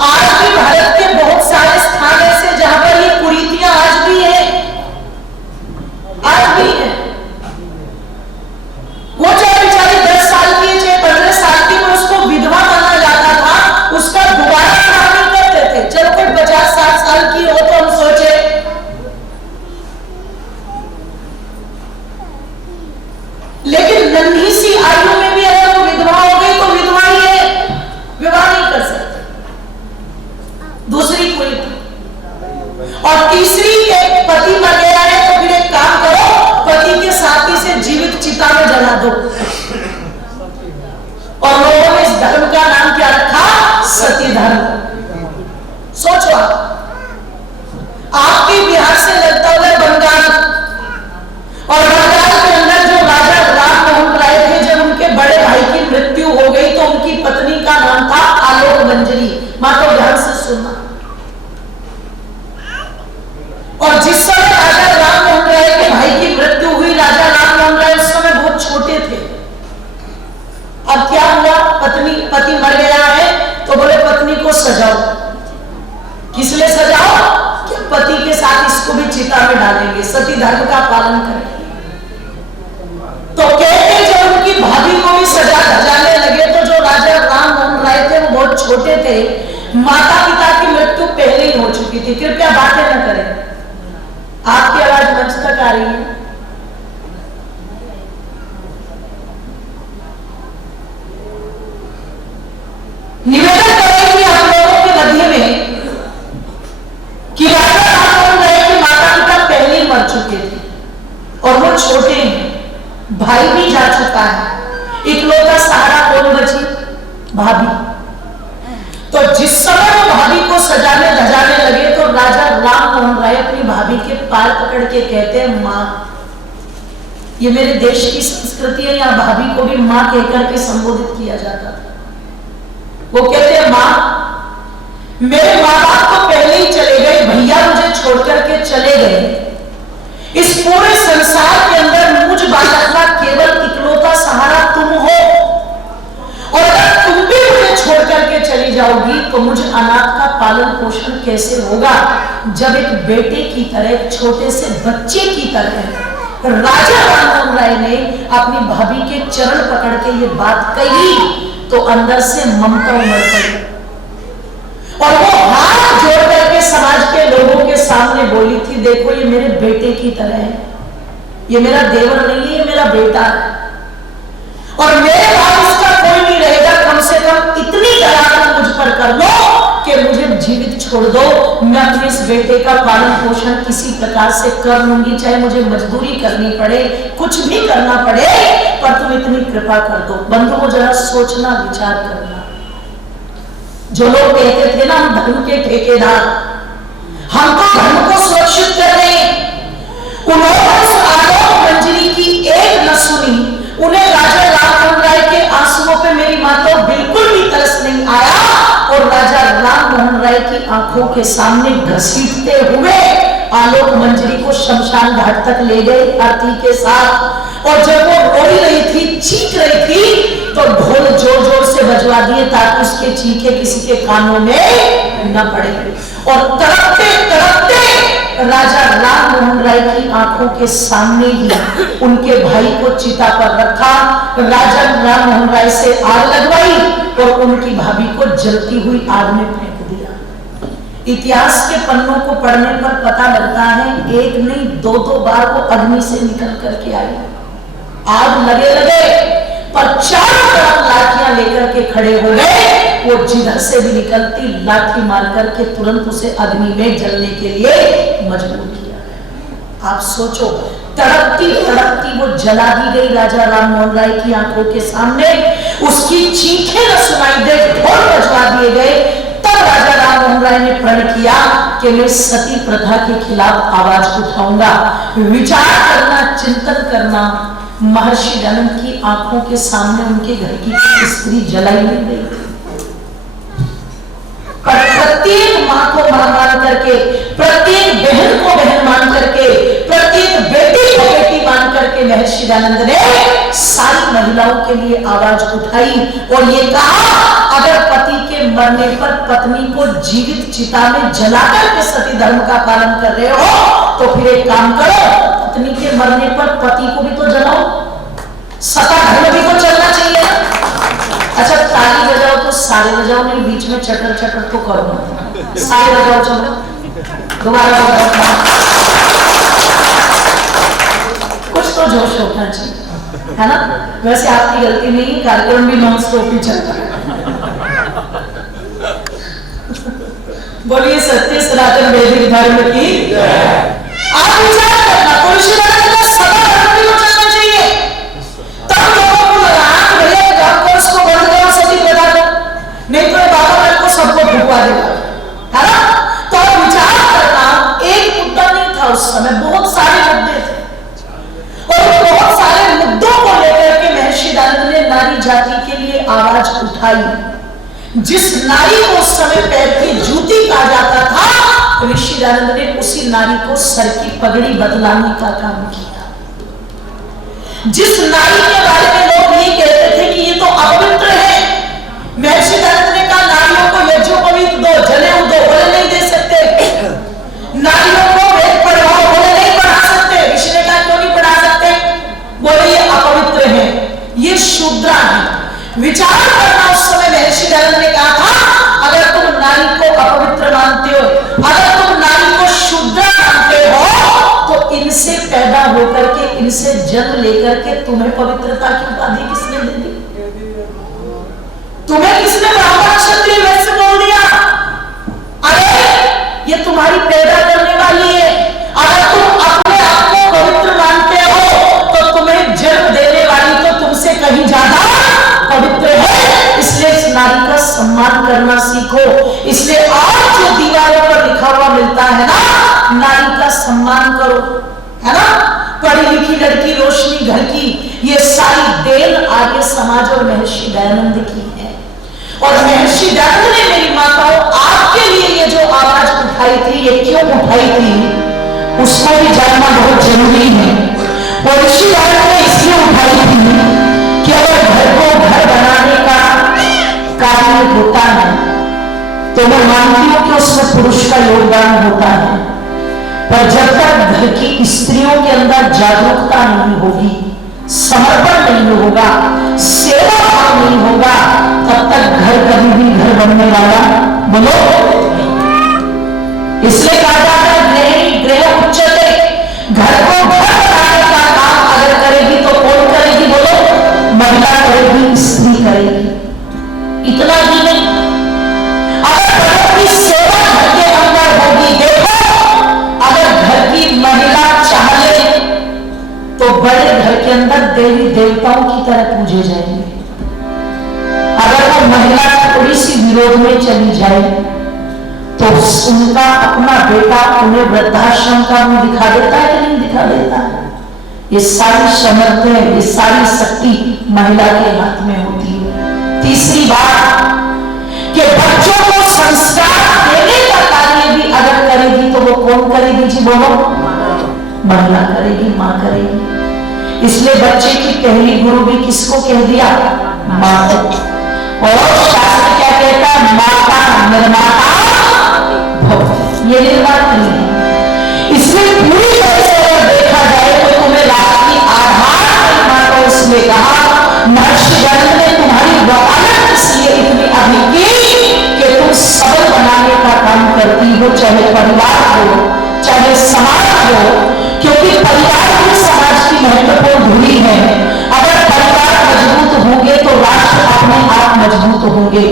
आज भी भारत के बहुत सारे स्थान ऐसे जहां पर ये कुरीतियां आज भी है, आज भी है। वो चाहे बेचारी 10 साल की है, चाहे 15 साल की, पर उसको विधवा माना जाता था, उसका दोबारा विवाह नहीं करते थे। चलो कोई 50-60 साल की हो तो हम सोचे, लेकिन नन्ही सी आयु में भी अगर वो विधवा हो गई तो विधवा ही है, विवाह नहीं कर सकते। दूसरी कुरीति। और तीसरी, एक पति मर गया है तो फिर एक काम करो, पति के साथी से जीवित चिता में जला दो। और लोगों ने इस धर्म का नाम क्या रखा? सती धर्म। सोचो, आपके बिहार से लगता हुआ बंगाल, और बंगाल के अंदर जो राजा राम मोहन राय थे, जब उनके बड़े भाई की मृत्यु हो गई तो उनकी पत्नी का नाम था आलोक मंजरी। मां तो ध्यान से सुनना। और जिस समय राजा राम मोहन राय के भाई की मृत्यु हुई, राजा राम मोहन राय उस समय बहुत छोटे थे। अब क्या हुआ? पति मर गया है तो बोले पत्नी को सजाओ। किस लिए सजाओ? कि पति के साथ इसको भी चिता में डालेंगे, सती धर्म का पालन करेंगे। तो कहते जब उनकी भाभी को भी सजा धजाने लगे तो जो राजा राम मोहन राय थे वो बहुत छोटे थे, माता पिता की मृत्यु पहले ही हो चुकी थी। कृपया बातें न करें। आपकी आवाज मंच तक आ रही है? निवेदन करेंगे आप लोगों के मध्य में कि राजा राम मोहन राय के माता पिता पहले ही मर चुके थे और वो छोटे हैं, भाई भी जा चुका है, इकलौता सहारा कौन बची? भाभी। तो जिस समय वो भाभी को सजाने धजाने लगे तो राजा राम मोहन राय अपनी भाभी के पैर पकड़ के कहते हैं, मां, ये मेरे देश की संस्कृति है, यहाँ भाभी को भी मां कहकर के संबोधित किया जाता था। वो कहते हैं, मां, मेरे माँ बाप तो पहले ही चले गए, भैया मुझे छोड़कर के चले गए। इस पूरे संसार के अंदर मुझ बालक का केवल इकलौता सहारा तुम हो, और अगर तुम भी मुझे छोड़ करके चली जाओगी तो मुझे अनाथ का पालन पोषण कैसे होगा, जब एक बेटे की तरह, एक छोटे से बच्चे की तरह राजा राममोहन राय ने अपनी भाभी के चरण पकड़ के ये बात कही तो अंदर से ममता उमड़ पड़ी और वो हाथ जोड़ करके समाज के लोगों के सामने बोली थी, देखो ये मेरे बेटे की तरह है, ये मेरा देवर नहीं है, ये मेरा बेटा है और मेरे बाद इसका कोई नहीं रहेगा, कम से कम इतनी दया मुझ पर कर लो कि मुझे जीवित छोड़ दो, मैं अपने इस बेटे का पालन पोषण किसी प्रकार से कर लूंगी, चाहे मुझे मजदूरी करनी पड़े, कुछ भी करना पड़े, पर तुम इतनी कृपा कर दो। बंधुओं जरा सोचना विचार करना, जो लोग कहते थे ना हम धर्म के ठेकेदार, हम तो धर्म को सुरक्षित कर रहे हैं, उन्होंने उस आलोक मंजरी की एक न सुनी, उन्हें राजा राममोहन राय के आंसुओं पे मेरी माता बिल्कुल भी तरस नहीं आया और राजा राममोहन राय की आंखों के सामने घसीटते हुए आलोक मंजरी को शमशान घाट तक ले गए आरती के साथ और जब वो रो रही थी, चीख रही थी, तो ढोल जोर जोर से बजवा दिए ताकि उसके चीखे किसी के कानों में न पड़े और तड़पते तड़पते राजा राममोहन राय की आंखों के सामने ही उनके भाई को चिता पर रखा, राजा राममोहन राय से आग लगवाई और उनकी भाभी को जलती हुई आग में फेंक दिया। इतिहास के पन्नों को पढ़ने पर पता लगता है एक नहीं दो बार वो अग्नि से निकल करके आई, आग लगे पर चारों तरफ लाठियां लेकर के खड़े हो गए, वो जिधर से भी निकलती लाठी मार करके तुरंत उसे अग्नि में जलने के लिए मजबूर किया गया। आप सोचो, तड़पती तड़पती वो जला दी गई राजा राममोहन राय की आंखों के सामने, उसकी चीखें न सुनाई दे, ढोल बजवा दिए गए, तब राजा राममोहन राय ने प्रण किया कि मैं सती प्रथा के खिलाफ आवाज उठाऊंगा। विचार करना, चिंतन करना, महर्षि दयानंद की आंखों के सामने उनके घर की स्त्री जलाई नहीं गई, पर प्रत्येक मां को मां मान करके, प्रत्येक बहन को बहन मान करके, प्रत्येक बेटी को बेटी मान करके महर्षि दयानंद ने सारी महिलाओं के लिए आवाज उठाई और ये कहा, अगर पति के मरने पर पत्नी को जीवित चिता में जलाकर के सती धर्म का पालन कर रहे हो तो फिर एक काम करो, पत्नी के मरने पर पति को भी तो जलाओ, सता धर्म भी तो चलना चाहिए। अच्छा ताली बजाओ तो सारे बजाओ, नहीं बीच में चटर चटर तो करो, सारे बजाओ, चलो दोबारा बजाओ, कुछ तो जोश होना चाहिए, है ना। वैसे आपकी गलती नहीं, कार्यक्रम भी नॉन स्टॉप ही चल रहा है। बोलिए सत्य सनातन वैदिक धर्म की। आप विचार करना, पुरुष का सदा धर्म भी चलना चाहिए, तब लोगों को लगा भैया उसको बंद करो सती प्रथा को, नहीं तो बाबा को सबको भुगवा देगा, है ना। तो आप विचार करना, एक मुद्दा नहीं था उस समय, बहुत सारे मुद्दे थे और बहुत सारे मुद्दों को लेकर के महर्षि दयानंद ने नारी जाति के लिए आवाज उठाई। जिस नारी को उस समय पैर की जूती कहा जाता था, ऋषि दयानंद ने उसी नारी को सर की पगड़ी बदलाने का काम किया। जिस नारी के बारे में लोग ये कहते थे कि ये तो अपवित्र है, महर्षि दयानंद ने कहा नारियों को यज्ञोपवीत दो, जनेऊ दो, बोले नहीं दे सकते, नारियों को वेद पढ़ाओ, बोले नहीं पढ़ा सकते, ऋषि ने कहा क्यों नहीं पढ़ा सकते, बोले ये अपवित्र है, ये शूद्रा है। विचार करना, उस समय महर्षि दयानंद ने कहा था अगर तुम नारी को अपवित्र मानते हो, अगर तुम नारी को शूद्र मानते हो तो इनसे पैदा होकर के, इनसे जन्म लेकर के तुम्हें पवित्रता की उपाधि किसने दे दी? तुम्हें किसने ब्राह्मण क्षत्रिय वैसे बोल दिया? अरे ये तुम्हारी पैदा करने वाली है, अगर तुम अपने आप को पवित्र मानते हो तो तुम्हें जन्म देने वाली तो तुमसे कहीं ज्यादा पवित्र है। इसलिए इस नारी का सम्मान करना सीखो। इसलिए आज जो दीवारों पर लिखा हुआ मिलता है ना, नारी का सम्मान करो, है ना। पढ़ी लिखी लड़की, रोशनी घर की, ये सारी देन आर्य समाज और महर्षि दयानंद की है। और महर्षि दयानंद ने मेरी माताओं आपके लिए ये जो आवाज उठाई थी, ये क्यों उठाई थी उसको भी जानना बहुत जरूरी है। और ऋषि दयानंद ने इसलिए उठाई थी कि अगर घर को घर बनाने का कार्य होता है तो मैं मानती हूं कि उसमें पुरुष का योगदान होता है, पर जब तक घर की स्त्रियों के अंदर जागरूकता नहीं होगी, समर्पण नहीं होगा, सेवा भाव नहीं होगा, तब तक घर कभी भी घर बनने वाला बोलो। इसलिए कहा जाता है गृहिणी गृह उच्चते, घर को घर बनाने का काम अगर करेगी तो कौन करेगी बोलो? महिला करेगी, स्त्री करेगी। इतना ही नहीं, अगर घरों की सेवा घर के अंदर होगी, देखो अगर घर की महिला चाह ले तो बड़े घर के अंदर देवी देवताओं की तरह पूजे जाएंगे। अगर वो महिला थोड़ी सी विरोध में चली जाए तो उनका अपना बेटा उन्हें वृद्धाश्रम का मुंह दिखा देता है कि नहीं दिखा देता है? ये सारी समर्थ है, ये सारी शक्ति महिला के हाथ में होती है। तीसरी बात कि बच्चों को संस्कार देने का कार्य भी अगर करेगी तो वो कौन करेगी जी बोलो? महिला करेगी, मां करेगी। इसलिए बच्चे की पहली गुरु भी किसको कह दिया? मां को। और शास्त्र क्या कहता है? माता निर्माता भव। ये निर्माण नहीं है। इसलिए पूरी तरह से अगर देखा जाए तो तुम्हें राष्ट्रीय आधार माता इसलिए कहा, महर्षि गण ने तुम्हारी वकालत इसलिए इतनी अभी की कि तुम सबल बनाने का काम करती हो, चाहे परिवार हो चाहे समाज हो, क्योंकि परिवार ही समाज की महत्वपूर्ण धुरी है। अगर परिवार मजबूत होंगे तो राष्ट्र अपने आप मजबूत होंगे।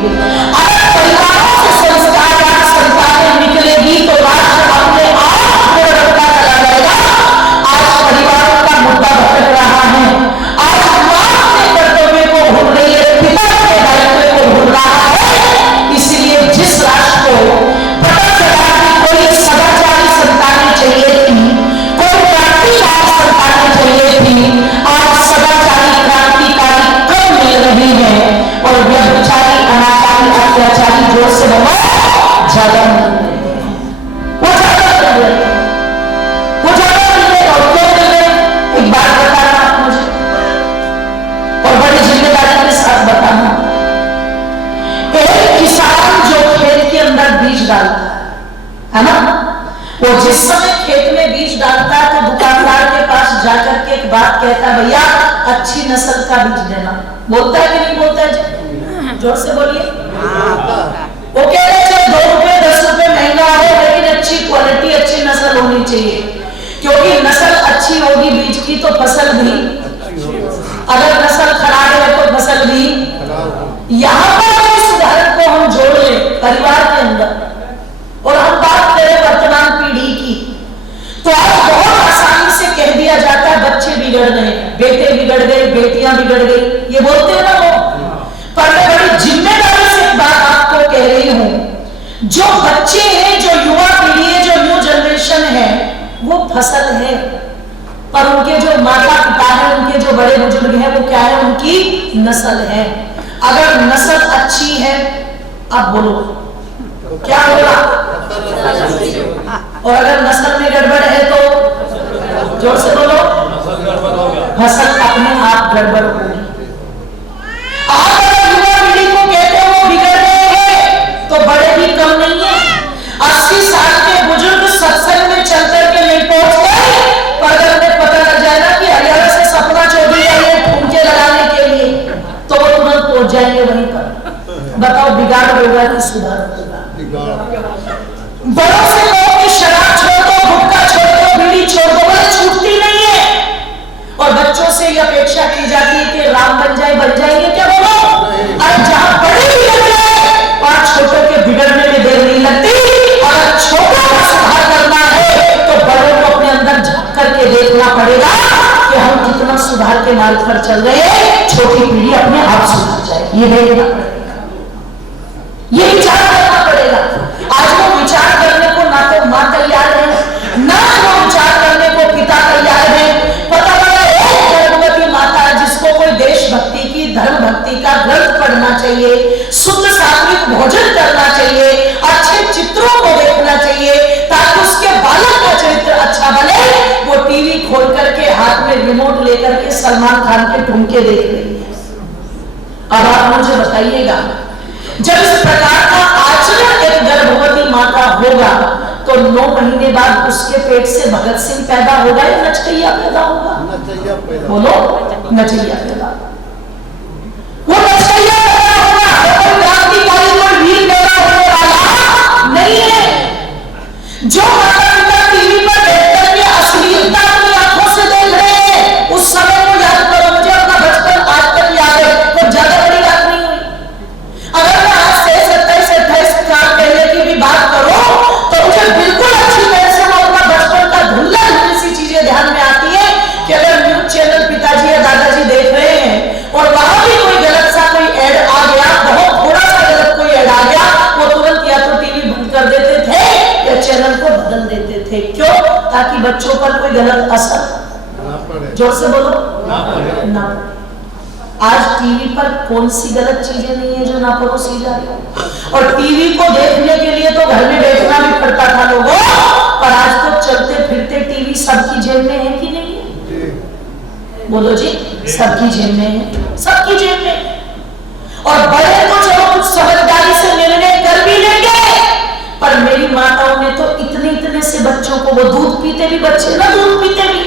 अगर परिवारों से संस्कारवान संतानें निकलेगी तो राष्ट्र अपने आप बढ़ता चला जाएगा। आज परिवारों का मुद्दा भटक रहा है, आज मां अपने कर्तव्य को भूल रही है, पिता के दायित्व को भूल रहा है। इसलिए जिस राष्ट्र को पता चला कि कोई सदाचारी संतानें चाहिए थी, कोई क्रांतिकारी संतानें चाहिए थी, आज सदाचारी क्रांतिकारी कम मिल रहे हैं और व्यभिचारी अनाचारी अत्याचारी जोर से बोलो ज्यादा मिल रहे हैं। वो ज्यादा मिल रहे हैं, वो ज्यादा मिल रहे हैं। और क्यों मिल रहे हैं? एक बात बताना आप मुझे, और बड़ी जिम्मेदारी के साथ बताना। एक किसान जो खेत के अंदर बीज डालता है ना, वो जिस समय खेत में बीज डालता है तो दुकानदार के पास जाकर के एक बात कहता है, भैया अच्छी नस्ल का बीज देना। बोलता है कि नहीं बोलता है जी? जोर से बोलिए। वो कह रहे हैं 2 रुपए 10 रुपए महंगा हो, लेकिन अच्छी क्वालिटी अच्छी नस्ल होनी चाहिए, क्योंकि नस्ल अच्छी होगी बीज की तो फसल भी, अगर नस्ल खराब है तो फसल भी। यहां पर इस उदाहरण को हम जोड़ ले परिवार के अंदर और हम बात करें वर्तमान पीढ़ी की, तो आज बहुत आसानी से कह दिया जाता है बच्चे बिगड़ गए, बेटे बिगड़ गए, बेटियां बिगड़ गई, ये बोलते हैं ना वो। पर मैं बड़ी जिम्मेदारी से एक बात आपको कह रही हूं, जो बच्चे हैं, जो युवा पीढ़ी है, जो न्यू जनरेशन है, वो फसल है, पर उनके जो माता पिता है, उनके जो बड़े बुजुर्ग हैं, वो क्या है? उनकी नस्ल है। अगर नस्ल अच्छी है, अब बोलो क्या होगा? और अगर नस्ल में गड़बड़ है तो जोर से बोलो फसल अपने आप गड़बड़ होगी। आप अगर युवा पीढ़ी को कहते हो वो बिगड़ गए हैं तो बड़े भी कम नहीं है। 80 साल के बुजुर्ग सत्संग में चल करके नहीं पहुंच गए, पर अगर उन्हें पता लग जाए ना कि हरियाणा से सपना चौधरी आई है ठुमके लगाने के लिए, तो वो तुरंत पहुंच जाएंगे वहीं पर। बताओ बिगाड़ होगा कि सुधार होगा? बड़ों से कहो कि शराब छोड़ दो, गुटखा छोड़ दो, बीड़ी छोड़ दो, बोले छूटती नहीं है। और बच्चों से ये अपेक्षा की जाती है कि राम बन जाएंगे क्या बोलो? अरे जहां बड़े बिगड़ गए और छोटों के बिगड़ने में देर नहीं लगती। और छोटों का सुधार करना है तो बड़ों को अपने अंदर झांक करके देखना पड़ेगा कि हम कितना सुधार के मार्ग पर चल रहे हैं, छोटी पीढ़ी अपने आप सुधर जाए, ये देखना पड़ेगा, ये विचार करना पड़ेगा। आज वो विचार करने को ना तो मां तैयार है, ना वो विचार करने को पिता तैयार है। पता लगा एक गर्भवती माता जिसको कोई देशभक्ति की, धर्म भक्ति का ग्रंथ पढ़ना चाहिए, शुद्ध सात्विक भोजन करना चाहिए, अच्छे चित्रों को देखना चाहिए ताकि उसके बालक का चरित्र अच्छा बने, वो टीवी खोल करके हाथ में रिमोट लेकर के सलमान खान के ठुमके देख रही है। अब आप मुझे बताइएगा, जब इस प्रकार का आचरण एक गर्भवती मां का होगा तो तो 9 महीने बाद उसके पेट से भगत सिंह पैदा होगा या नचकैया पैदा होगा? बोलो, नचैया पैदा। वो नचकैया पैदा होगा, कोई क्रांतिकारी और वीर पैदा होने वाला नहीं है। जो माता पिता टीवी पर बैठकर के अश्लीलता अपनी आंखों से देख रहे हैं, उस समय को याद करो। मुझे अपना बचपन आज तक याद है, तो ज्यादा बड़ी बात नहीं हुई। अगर मैं आज से 27-28 साल पहले की भी बात करूं, तो मुझे बिल्कुल अच्छी तरह से वो अपना बचपन का धुंधला सी चीजें ध्यान में आती है कि अगर न्यूज चैनल पिताजी या दादाजी देख रहे हैं और वहां भी कोई गलत सा कोई ऐड आ गया, बहुत थोड़ा सा गलत कोई ऐड आ गया, वो तुरंत या तो टीवी बंद कर देते थे या चैनल को बदल देते थे। क्यों? ताकि बच्चों पर कोई गलत असर, जोर से बोलो, ना। आज टीवी पर कौन सी गलत चीजें नहीं है जो ना परोसी जा रही हो। और टीवी को देखने के लिए तो घर में बैठना भी पड़ता था लोगों, पर आज तो चलते फिरते टीवी सबकी जेब में है कि नहीं है? बोलो जी, सबकी जेब में है, सबकी जेब में। और बड़े तो चलो कुछ समझदारी से निर्णय कर भी लेंगे, पर मेरी माताओं ने तो इतने से बच्चों को, वो दूध पीते भी बच्चे ना, दूध पीते भी,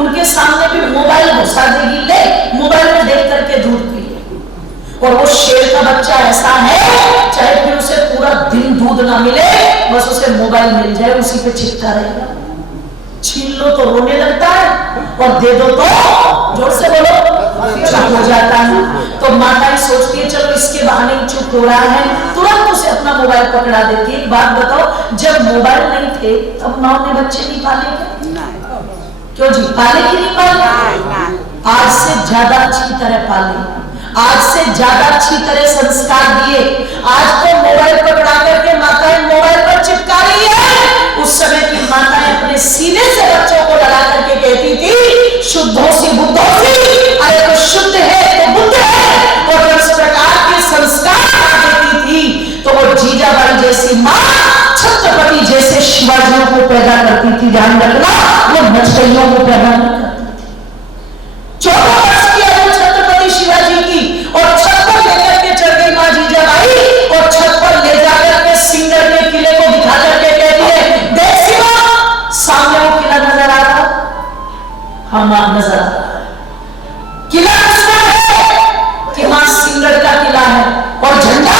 उनके सामने भी मोबाइल घुसा देगी, ले मोबाइल में देख करके दूध पी ले। और वो शेर का बच्चा ऐसा है, चाहे फिर उसे पूरा दिन दूध ना मिले, बस उसे मोबाइल मिल जाए, उसी पे चिपका रहेगा। छीन लो तो रोने लगता है, और दे दो तो जोर से बोलो चुप हो जाता है। तो माता ही सोचती है चलो इसके बहाने चुप हो रहा है, तुरंत उसे अपना मोबाइल पकड़ा देती है। एक बात बताओ, जब मोबाइल नहीं थे तब माँ ने बच्चे नहीं पाले क्या? क्यों जी, पाले कि नहीं पाले? आज से ज्यादा अच्छी तरह पाले, आज से ज्यादा अच्छी तरह संस्कार दिए। आज तो मोबाइल पकड़ा करके माताएं मोबाइल पर चिपका रही है। उस समय की माताएं अपने सीने से बच्चों को लगा करके कहती थी शुद्धों सी बुद्धों सी, अरे तो शुद्ध है तो बुद्ध है, और इस प्रकार के संस्कार देती थी। तो वो जीजाबाई जैसी माँ छत्रपति जैसे शिवाजियों को पैदा करती थी। ध्यान रखना, वो नचकैयों को पैदा नहीं करती थी। 14 वर्ष की आयु छत्रपति शिवाजी की, और छत पर लेकर के चढ़ गई माँ जीजाबाई, और छत पर ले जाकर के सिंगर के किले को दिखा करके कहती है देख शिवा, सामने वो किला नजर आ रहा? हाँ मां, नजर आ रहा है। किला किसका है? कि मां सिंगर का किला है। और झंडा?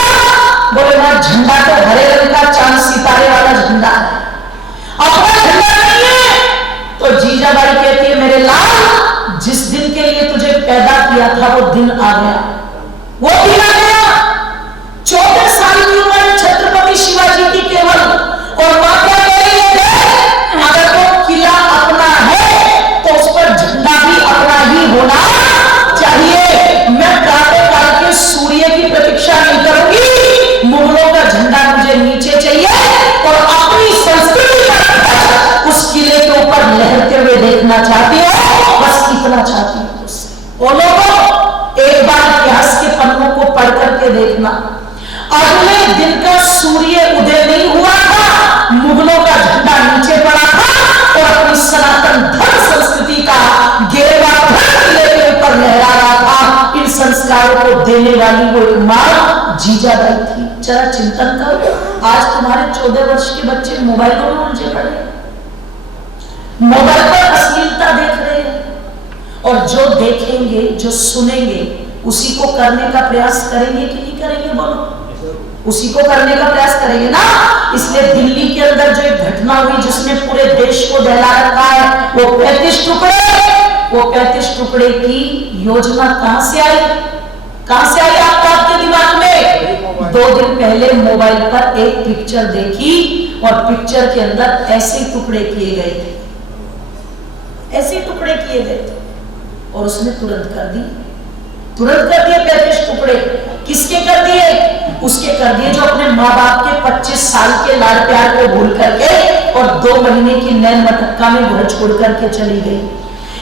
बोले मां झंडा तो हरे रंग का चांद सितारे वाला झंडा है, अपना झंडा नहीं है। तो जीजाबाई कहती है मेरे लाल, जिस दिन के लिए तुझे पैदा किया था वो दिन आ गया, वो दिन आ गया। 14 साल की उम्र छत्रपति शिवाजी की केवल, और मां क्या कह रही है? अगर वो किला अपना है तो उस पर झंडा भी अपना ही होना चाहिए। मैं प्रातः काल के सूर्य की प्रतीक्षा नहीं करूंगी, मुगलों का झंडा मुझे नीचे चाहिए, और अपनी संस्कृति का उस किले के ऊपर लहरते हुए देखना चाहती है, बस इतना चाहती है उससे। वो लोगों, एक बार इतिहास के पन्नों को पढ़ करके देखना, अगले दिन का सूर्य उदय नहीं हुआ था, मुगलों का झंडा नीचे पड़ा था, और अपनी सनातन धर्म संस्कृति का गेरवा किले के ऊपर लहरा रहा था। इन संस्कारों को देने वाली वो एक मां जीजाबाई थी। जरा चिंतन करो, आज तुम्हारे 14 वर्ष के बच्चे मोबाइलों में उलझे पड़े, मोबाइल पर अश्लीलता देख रहे हैं, और जो देखेंगे जो सुनेंगे उसी को करने का प्रयास करेंगे कि नहीं करेंगे? बोलो, उसी को करने का प्रयास करेंगे ना। इसलिए दिल्ली के अंदर जो एक घटना हुई जिसने पूरे देश को दहला रखा है, वो 35 टुकड़े, वो 35 टुकड़े की योजना कहां से आई? कहां से आई आपके दिमाग में? 2 दिन पहले मोबाइल पर एक पिक्चर देखी, और पिक्चर के अंदर ऐसे टुकड़े किए गए थे, ऐसे टुकड़े किए गए थे, और उसने तुरंत कर दिए 35 टुकड़े। किसके कर दिए? उसके कर दिए जो अपने माँ बाप के 25 साल के लाड़ प्यार को भूल करके और 2 महीने की नैन मटक्का में घर छोड़ करके चली गई।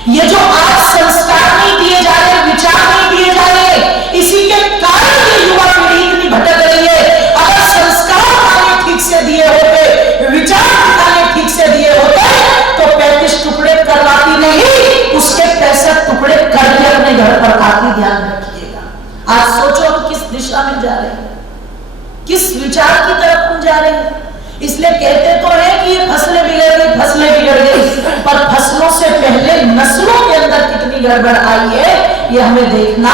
ये जो आज संस्कार नहीं दिए जा रहे, विचार नहीं दिए जा रहे, इसी के कारण ये युवा पीढ़ी इतनी भटक रही है। अगर संस्कार आने ठीक से दिए होते, विचार आने ठीक से दिए होते, तो 35 टुकड़े करवाती नहीं, उसके 65 टुकड़े करके अपने घर पर आती। ध्यान रखिएगा। आज सोचो हम किस दिशा में जा रहे हैं, किस विचार की तरफ हम जा रहे हैं। इसलिए कहते तो है कि ये फसलें बिगड़ गई, फसलें बिगड़ गई, पर फसलों से पहले नस्लों के अंदर कितनी गड़बड़ आई है ये हमें देखना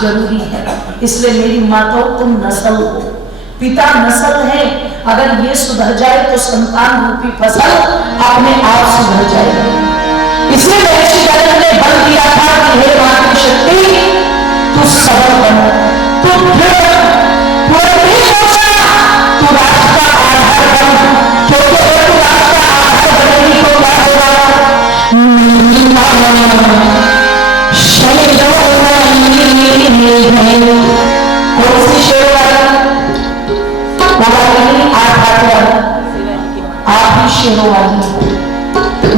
जरूरी है। इसलिए मेरी माताओं, तुम नस्ल हो, पिता नस्ल है। अगर ये सुधर जाए तो संतान रूपी फसल अपने आप सुधर जाएगी। इसलिए महर्षि गरुड़ ने बल दिया था कि हे मातृ शक्ति, तू सबल बन, तू दृढ़ बन, तू नहीं सोचना तू राष्ट्र का आधार बन, क्योंकि अगर तू राष्ट्र का आधार बनेगी तो क्या होगा? कौन सी शेरवाली? आप ही शेरों वाली।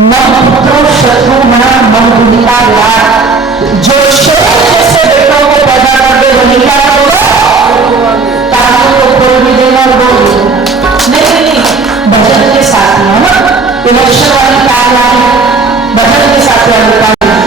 मम पुत्रो शत्रु मना मम भूमिका लाड, जो शेर जैसे बेटों को पैदा कर दे वही क्या होगा? तालियों को खोल भी देना और बोल देना। नहीं, भजन के साथ ही है ना, इलेक्शन वाली तालियां, भजन के साथ वाली तालियां।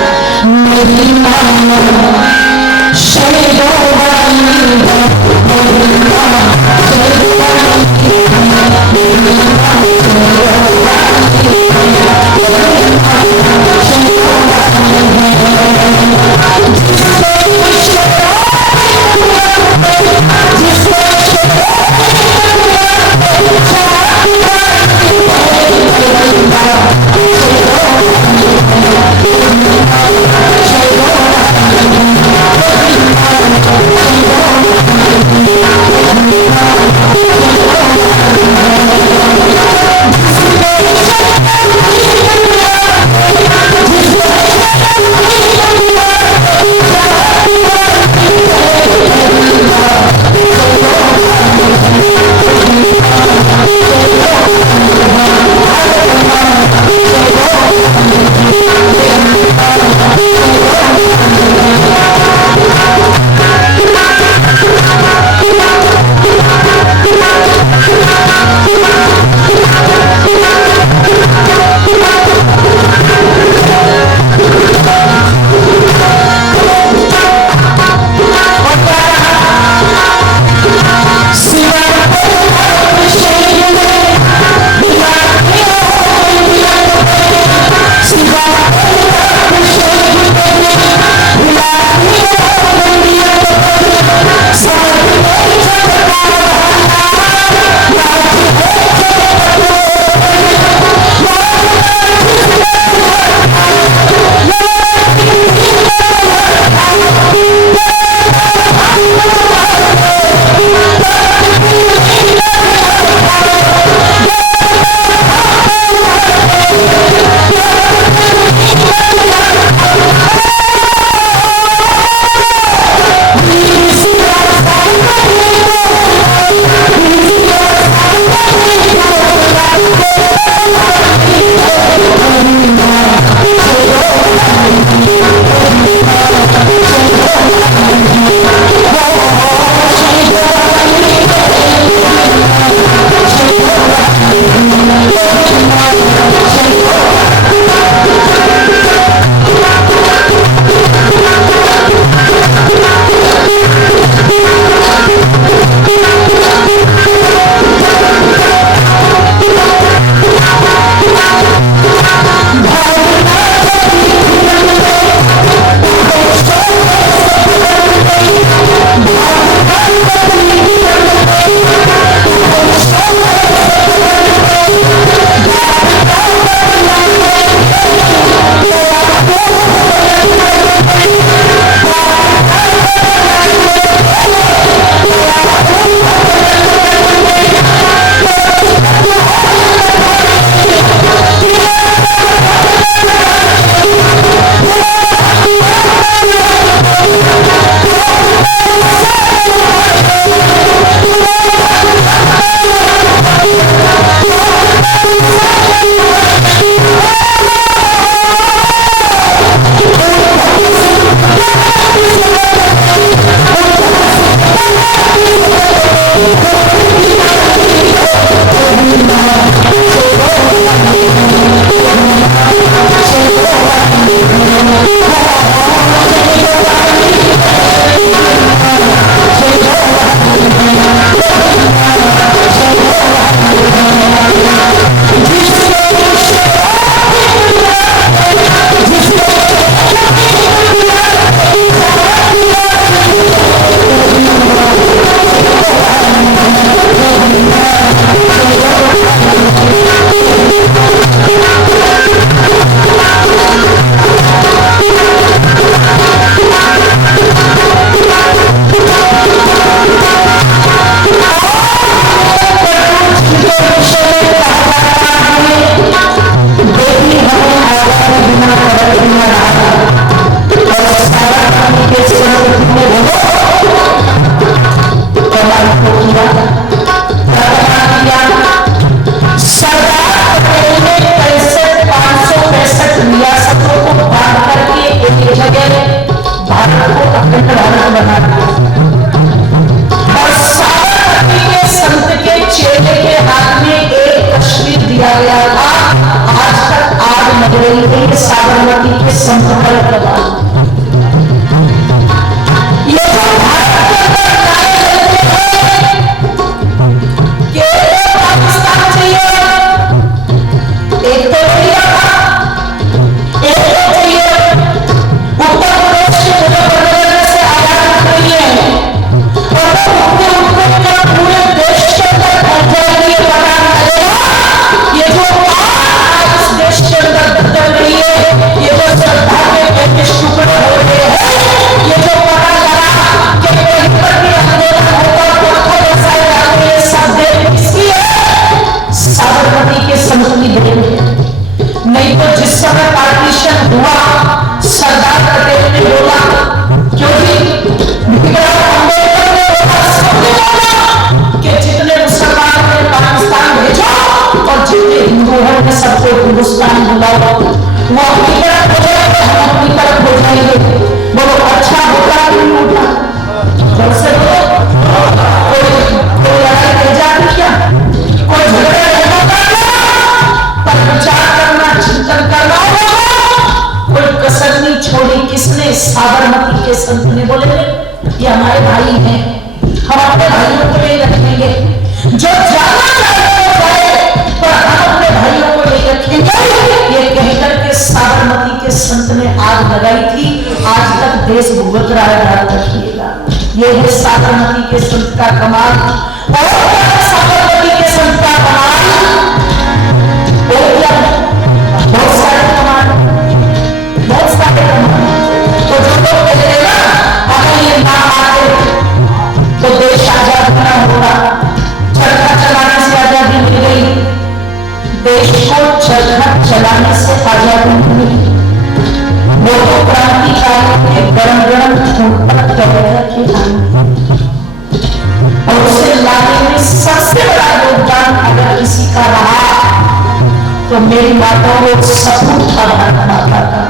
बोलेंगे ये हमारे भाई हैं, हम अपने भाइयों को नहीं रखेंगे, जो जाना चाहे वो जाए, पर हम अपने भाइयों को नहीं रखेंगे, ये कहकर के साबरमती के संत ने आग लगाई थी। आज तक देश भुगत रहा है, याद रखिएगा। ये है साबरमती के संत का कमाल। और साबरमती के संत का कमाल और क्या, बहुत सारे कमाल, बहुत सारे कमाल। तो जो लोग कहते हैं ना अगर ये ना आते तो देश आजाद ना होगा, चरखा चलाने से आजादी मिल गई, देश को चरखा चलाने से आजादी मिली। वो तो क्रांतिकारियों के गरम गरम खून पर कह रहे थे और उसे लाने में सबसे बड़ा योगदान अगर किसी का रहा तो मेरी माताओं ने सपूत था भारत माता का।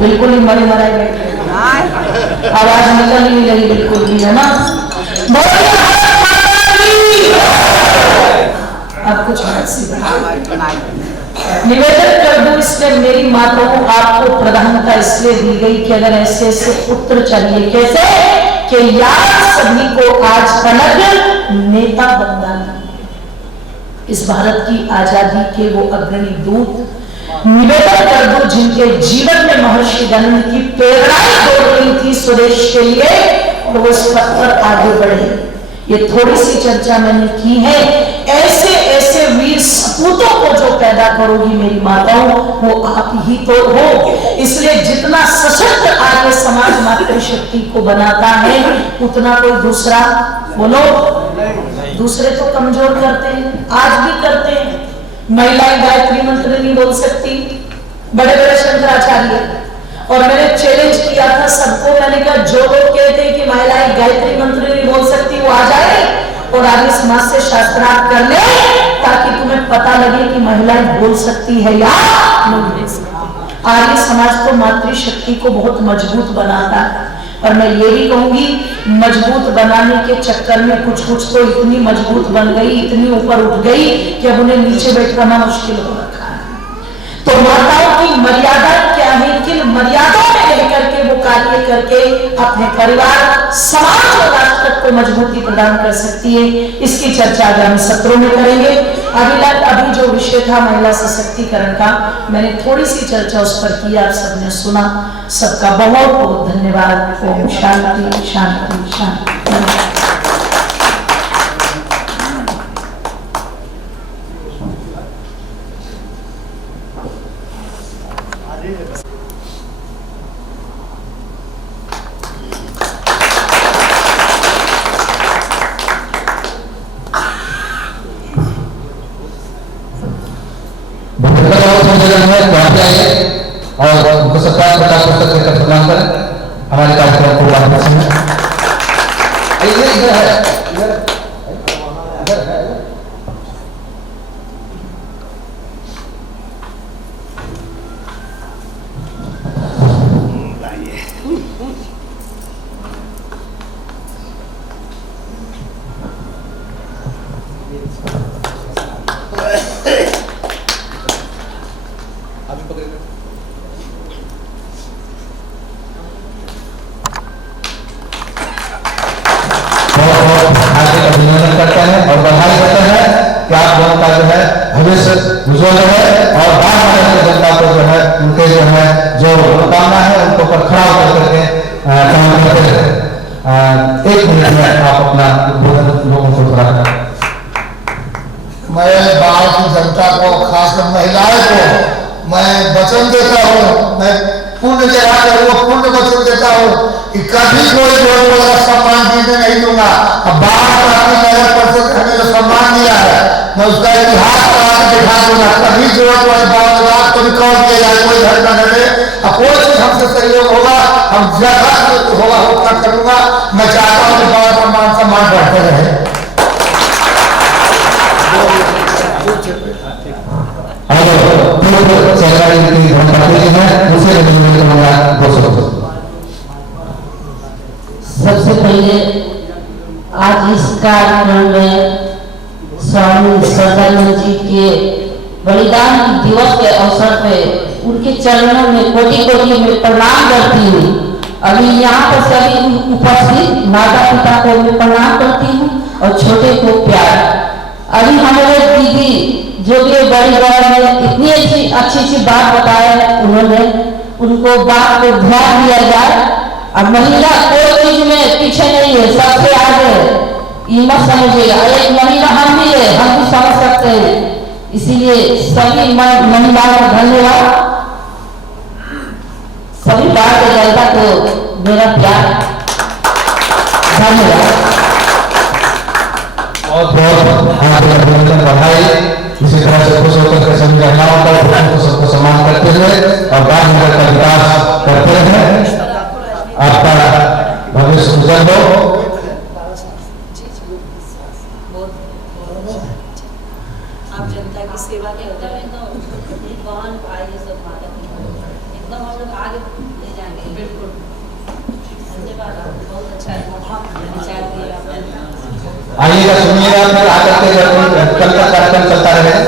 बिल्कुल ही मरे मरे बैठे, आवाज निकल ही नहीं रही बिल्कुल भी, है ना। अब कुछ निवेदन कर दूं, इसलिए मेरी माताओं आपको प्रधानता इसलिए दी गई कि अगर ऐसे ऐसे पुत्र चाहिए, कैसे कि यार सभी को आज अलग नेता बनना, इस भारत की आजादी के वो अग्रणी दूत निवेदन कर दो जिनके जीवन में महर्षि दयानंद की प्रेरणाएं दौड़ रही थी स्वदेश के लिए और वो इस पथ पर आगे बढ़े। ये थोड़ी सी चर्चा मैंने की है। ऐसे ऐसे वीर सपूतों को जो पैदा करोगी मेरी माताओं, वो आप ही तो हो। इसलिए जितना सशक्त आगे समाज मातृशक्ति को बनाता है, उतना कोई दूसरा, बोलो, दूसरे तो कमजोर करते हैं, आज भी करते हैं। महिलाएं गायत्री मंत्र नहीं बोल सकती, बड़े बड़े शंकराचार्य, और मैंने चैलेंज किया था सबको, मैंने कहा जो लोग कहते हैं कि महिलाएं गायत्री मंत्र नहीं बोल सकती वो आ जाए और आगे समाज से शास्त्रार्थ कर ले, ताकि तुम्हें पता लगे कि महिलाएं बोल सकती है या नहीं बोल सकती। आर्य समाज तो मातृशक्ति को बहुत मजबूत बनाता है, और मैं ये भी कहूंगी मजबूत बनाने के चक्कर में कुछ कुछ तो इतनी मजबूत बन गई, इतनी ऊपर उठ गई कि अब उन्हें नीचे बैठना मुश्किल हो रखा है। तो माताओं की मर्यादा क्या है, किन मर्यादाओं में रह करके वो कार्य करके अपने परिवार, समाज और राष्ट्र को मजबूती प्रदान कर सकती है, इसकी चर्चा आगामी सत्रों में करेंगे। अभी जो विषय था महिला सशक्तिकरण का, मैंने थोड़ी सी चर्चा उस पर की, आप सबने सुना। सबका बहुत बहुत धन्यवाद। ओम शांति शांति शांति। और उनको 50 पुस्तक देकर सम्मान करें। हमारे कार्यक्रम को वापस जो है भविष्य उज्जवल है और बाहर की जनता को जो है उनके जो है जो मनोकामना है उनको पर खड़ा होकर करके काम करते रहे। 1 मिनट में आप अपना उद्बोधन लोगों को थोड़ा मैं बाहर की जनता को, खासकर महिलाओं को मैं वचन देता हूँ, मैं पुण्य जगह कर वो पुण्य वचन देता हूँ कि कभी कोई जो सम्मान जीने नहीं दूंगा। अब बाहर अपनी नगर परिषद हमें जो सम्मान दिया है मैं उसका इतिहास करा के दिखा दूंगा। कभी जरूरत पड़े बात को भी कॉल किया जाए, कोई घर न घटे, कोई चीज हमसे सहयोग होगा, हम जगह होगा उतना करूंगा। मैं चाहता हूँ कि बाहर का मान सम्मान बढ़ते रहे। सरकारी नीति सबसे पहले आज इस कार्यक्रम में स्वामी सदानंद जी के बलिदान दिवस के अवसर पे उनके चरणों में कोटि कोटि में प्रणाम करती हूँ। अभी यहाँ पर सभी उपस्थित माता पिता को मैं प्रणाम करती हूँ और छोटे को प्यार। अभी हमारे दीदी जो भी बड़ी बहन ने इतनी अच्छी बात बताया है, उन्होंने उनको बात को ध्यान दिया जाए। अब महिला कोई चीज में पीछे नहीं है, सबसे आगे। ये मत समझिएगा, एक महिला हम भी है, हम भी समझ सकते हैं। इसीलिए सभी महिलाओं का धन्यवाद। सभी भारतीय जनता को मेरा प्यार, धन्यवाद। बहुत बधाई। इसी तरह से खुश होकर के सभी महिलाओं को सबको सम्मान करते हुए और राजनगर का विकास करते हैं। आपका भविष्य उज्जवल हो। आप जनता की सेवा के बहन भाई सब माता एकदम हम लोग आगे ले जाएंगे। बिल्कुल धन्यवाद, बहुत अच्छा विचार दिया आपने। आइएगा, सुनिएगा, फिर आकर के कल का कार्यक्रम चलता रहेगा।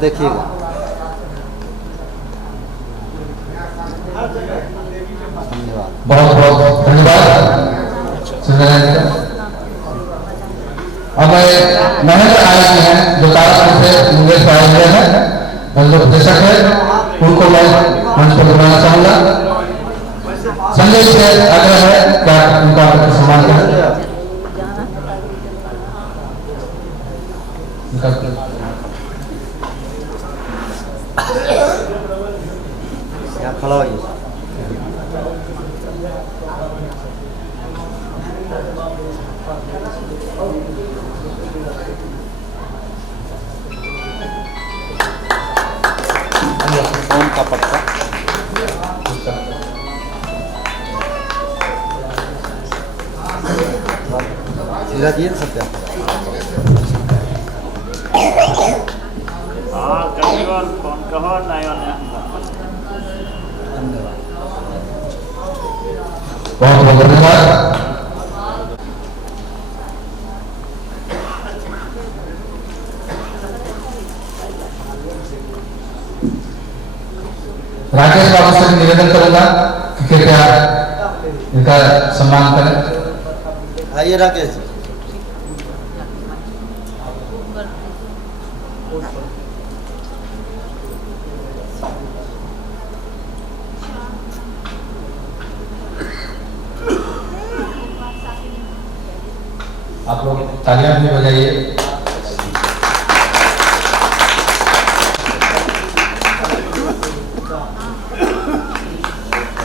देखिएगा। बहुत बहुत धन्यवाद। अब महेंद्र आए हैं जो तारापुर से मुंगेर आए हुए हैं, जो प्रदर्शक है, उनको मैं मंच पर बुलाना चाहूंगा। संजय से आग्रह है क्या उनका सम्मान करें। खड़ा होइए। फोन का पत्ता सीधा दिए सत्या। हाँ कौन कहो नहीं बहुत बहुत धन्यवाद। राकेश बाबू से निवेदन करूंगा कि कृपया इनका सम्मान करें। आइए राकेश जी। आप लोग तालियां भी बजाइए।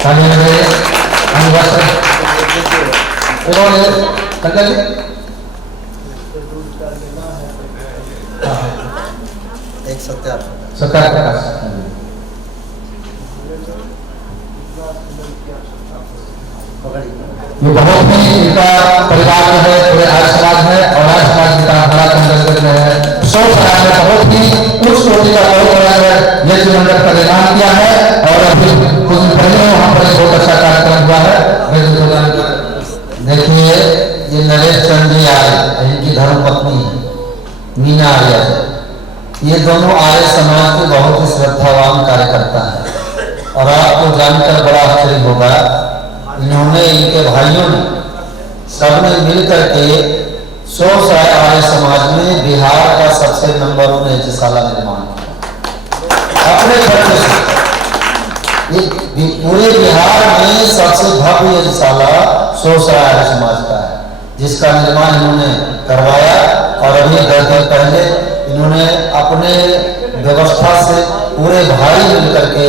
तालियां बजाइए। एक सत्याप्रकाश ये बहुत ही इनका परिवार जो है पूरे आर्य समाज है और आर्य समाज की परंपरा के अंदर जो है 100 साल में बहुत ही उच्च कोटि का बहुत बड़ा जो है यज्ञ मंडप का निर्माण किया है। और अभी कुछ दिन पहले वहाँ पर एक बहुत अच्छा कार्यक्रम हुआ है। देखिए ये नरेश चंद जी आर्य, इनकी धर्मपत्नी मीना आर्य है। ये दोनों आर्य समाज के बहुत ही श्रद्धावान कार्यकर्ता हैं और आपको जानकर बड़ा आश्चर्य होगा, इन्होंने इनके भाइयों ने सबने मिलकर के 100 साल आर्य समाज में बिहार का सबसे नंबर 1 यज्ञशाला निर्माण किया अपने खर्चे से। ये पूरे बिहार में सबसे भव्य यज्ञशाला 100 साल आर्य समाज का है, जिसका निर्माण इन्होंने करवाया। और अभी 10 दिन पहले इन्होंने अपने व्यवस्था से पूरे भाई मिलकर के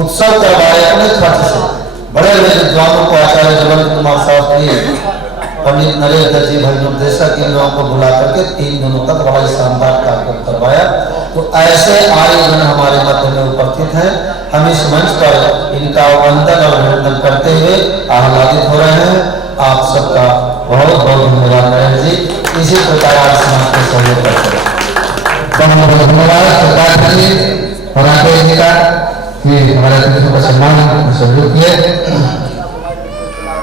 उत्सव करवाए अपने खर्च से। बड़े बड़े विद्वानों को, आचार्य जगन्नाथ कुमार शास्त्री, पंडित नरेश दत्त जी, भाई निर्देशक, इन लोगों को बुला करके 3 दिनों तक बड़ा शानदार कार्यक्रम करवाया। तो ऐसे आर्यजन हमारे मध्य में उपस्थित हैं। हम इस मंच पर इनका वंदन और अभिनंदन करते हुए आह्लादित हो रहे हैं। आप सबका बहुत बहुत धन्यवाद नरेश जी। इसी प्रकार आज समाज को सहयोग करते हैं। बहुत बहुत धन्यवाद सरकार जी और आगे जी का कि हमारे अतिथियों का सम्मान सहयोग किए।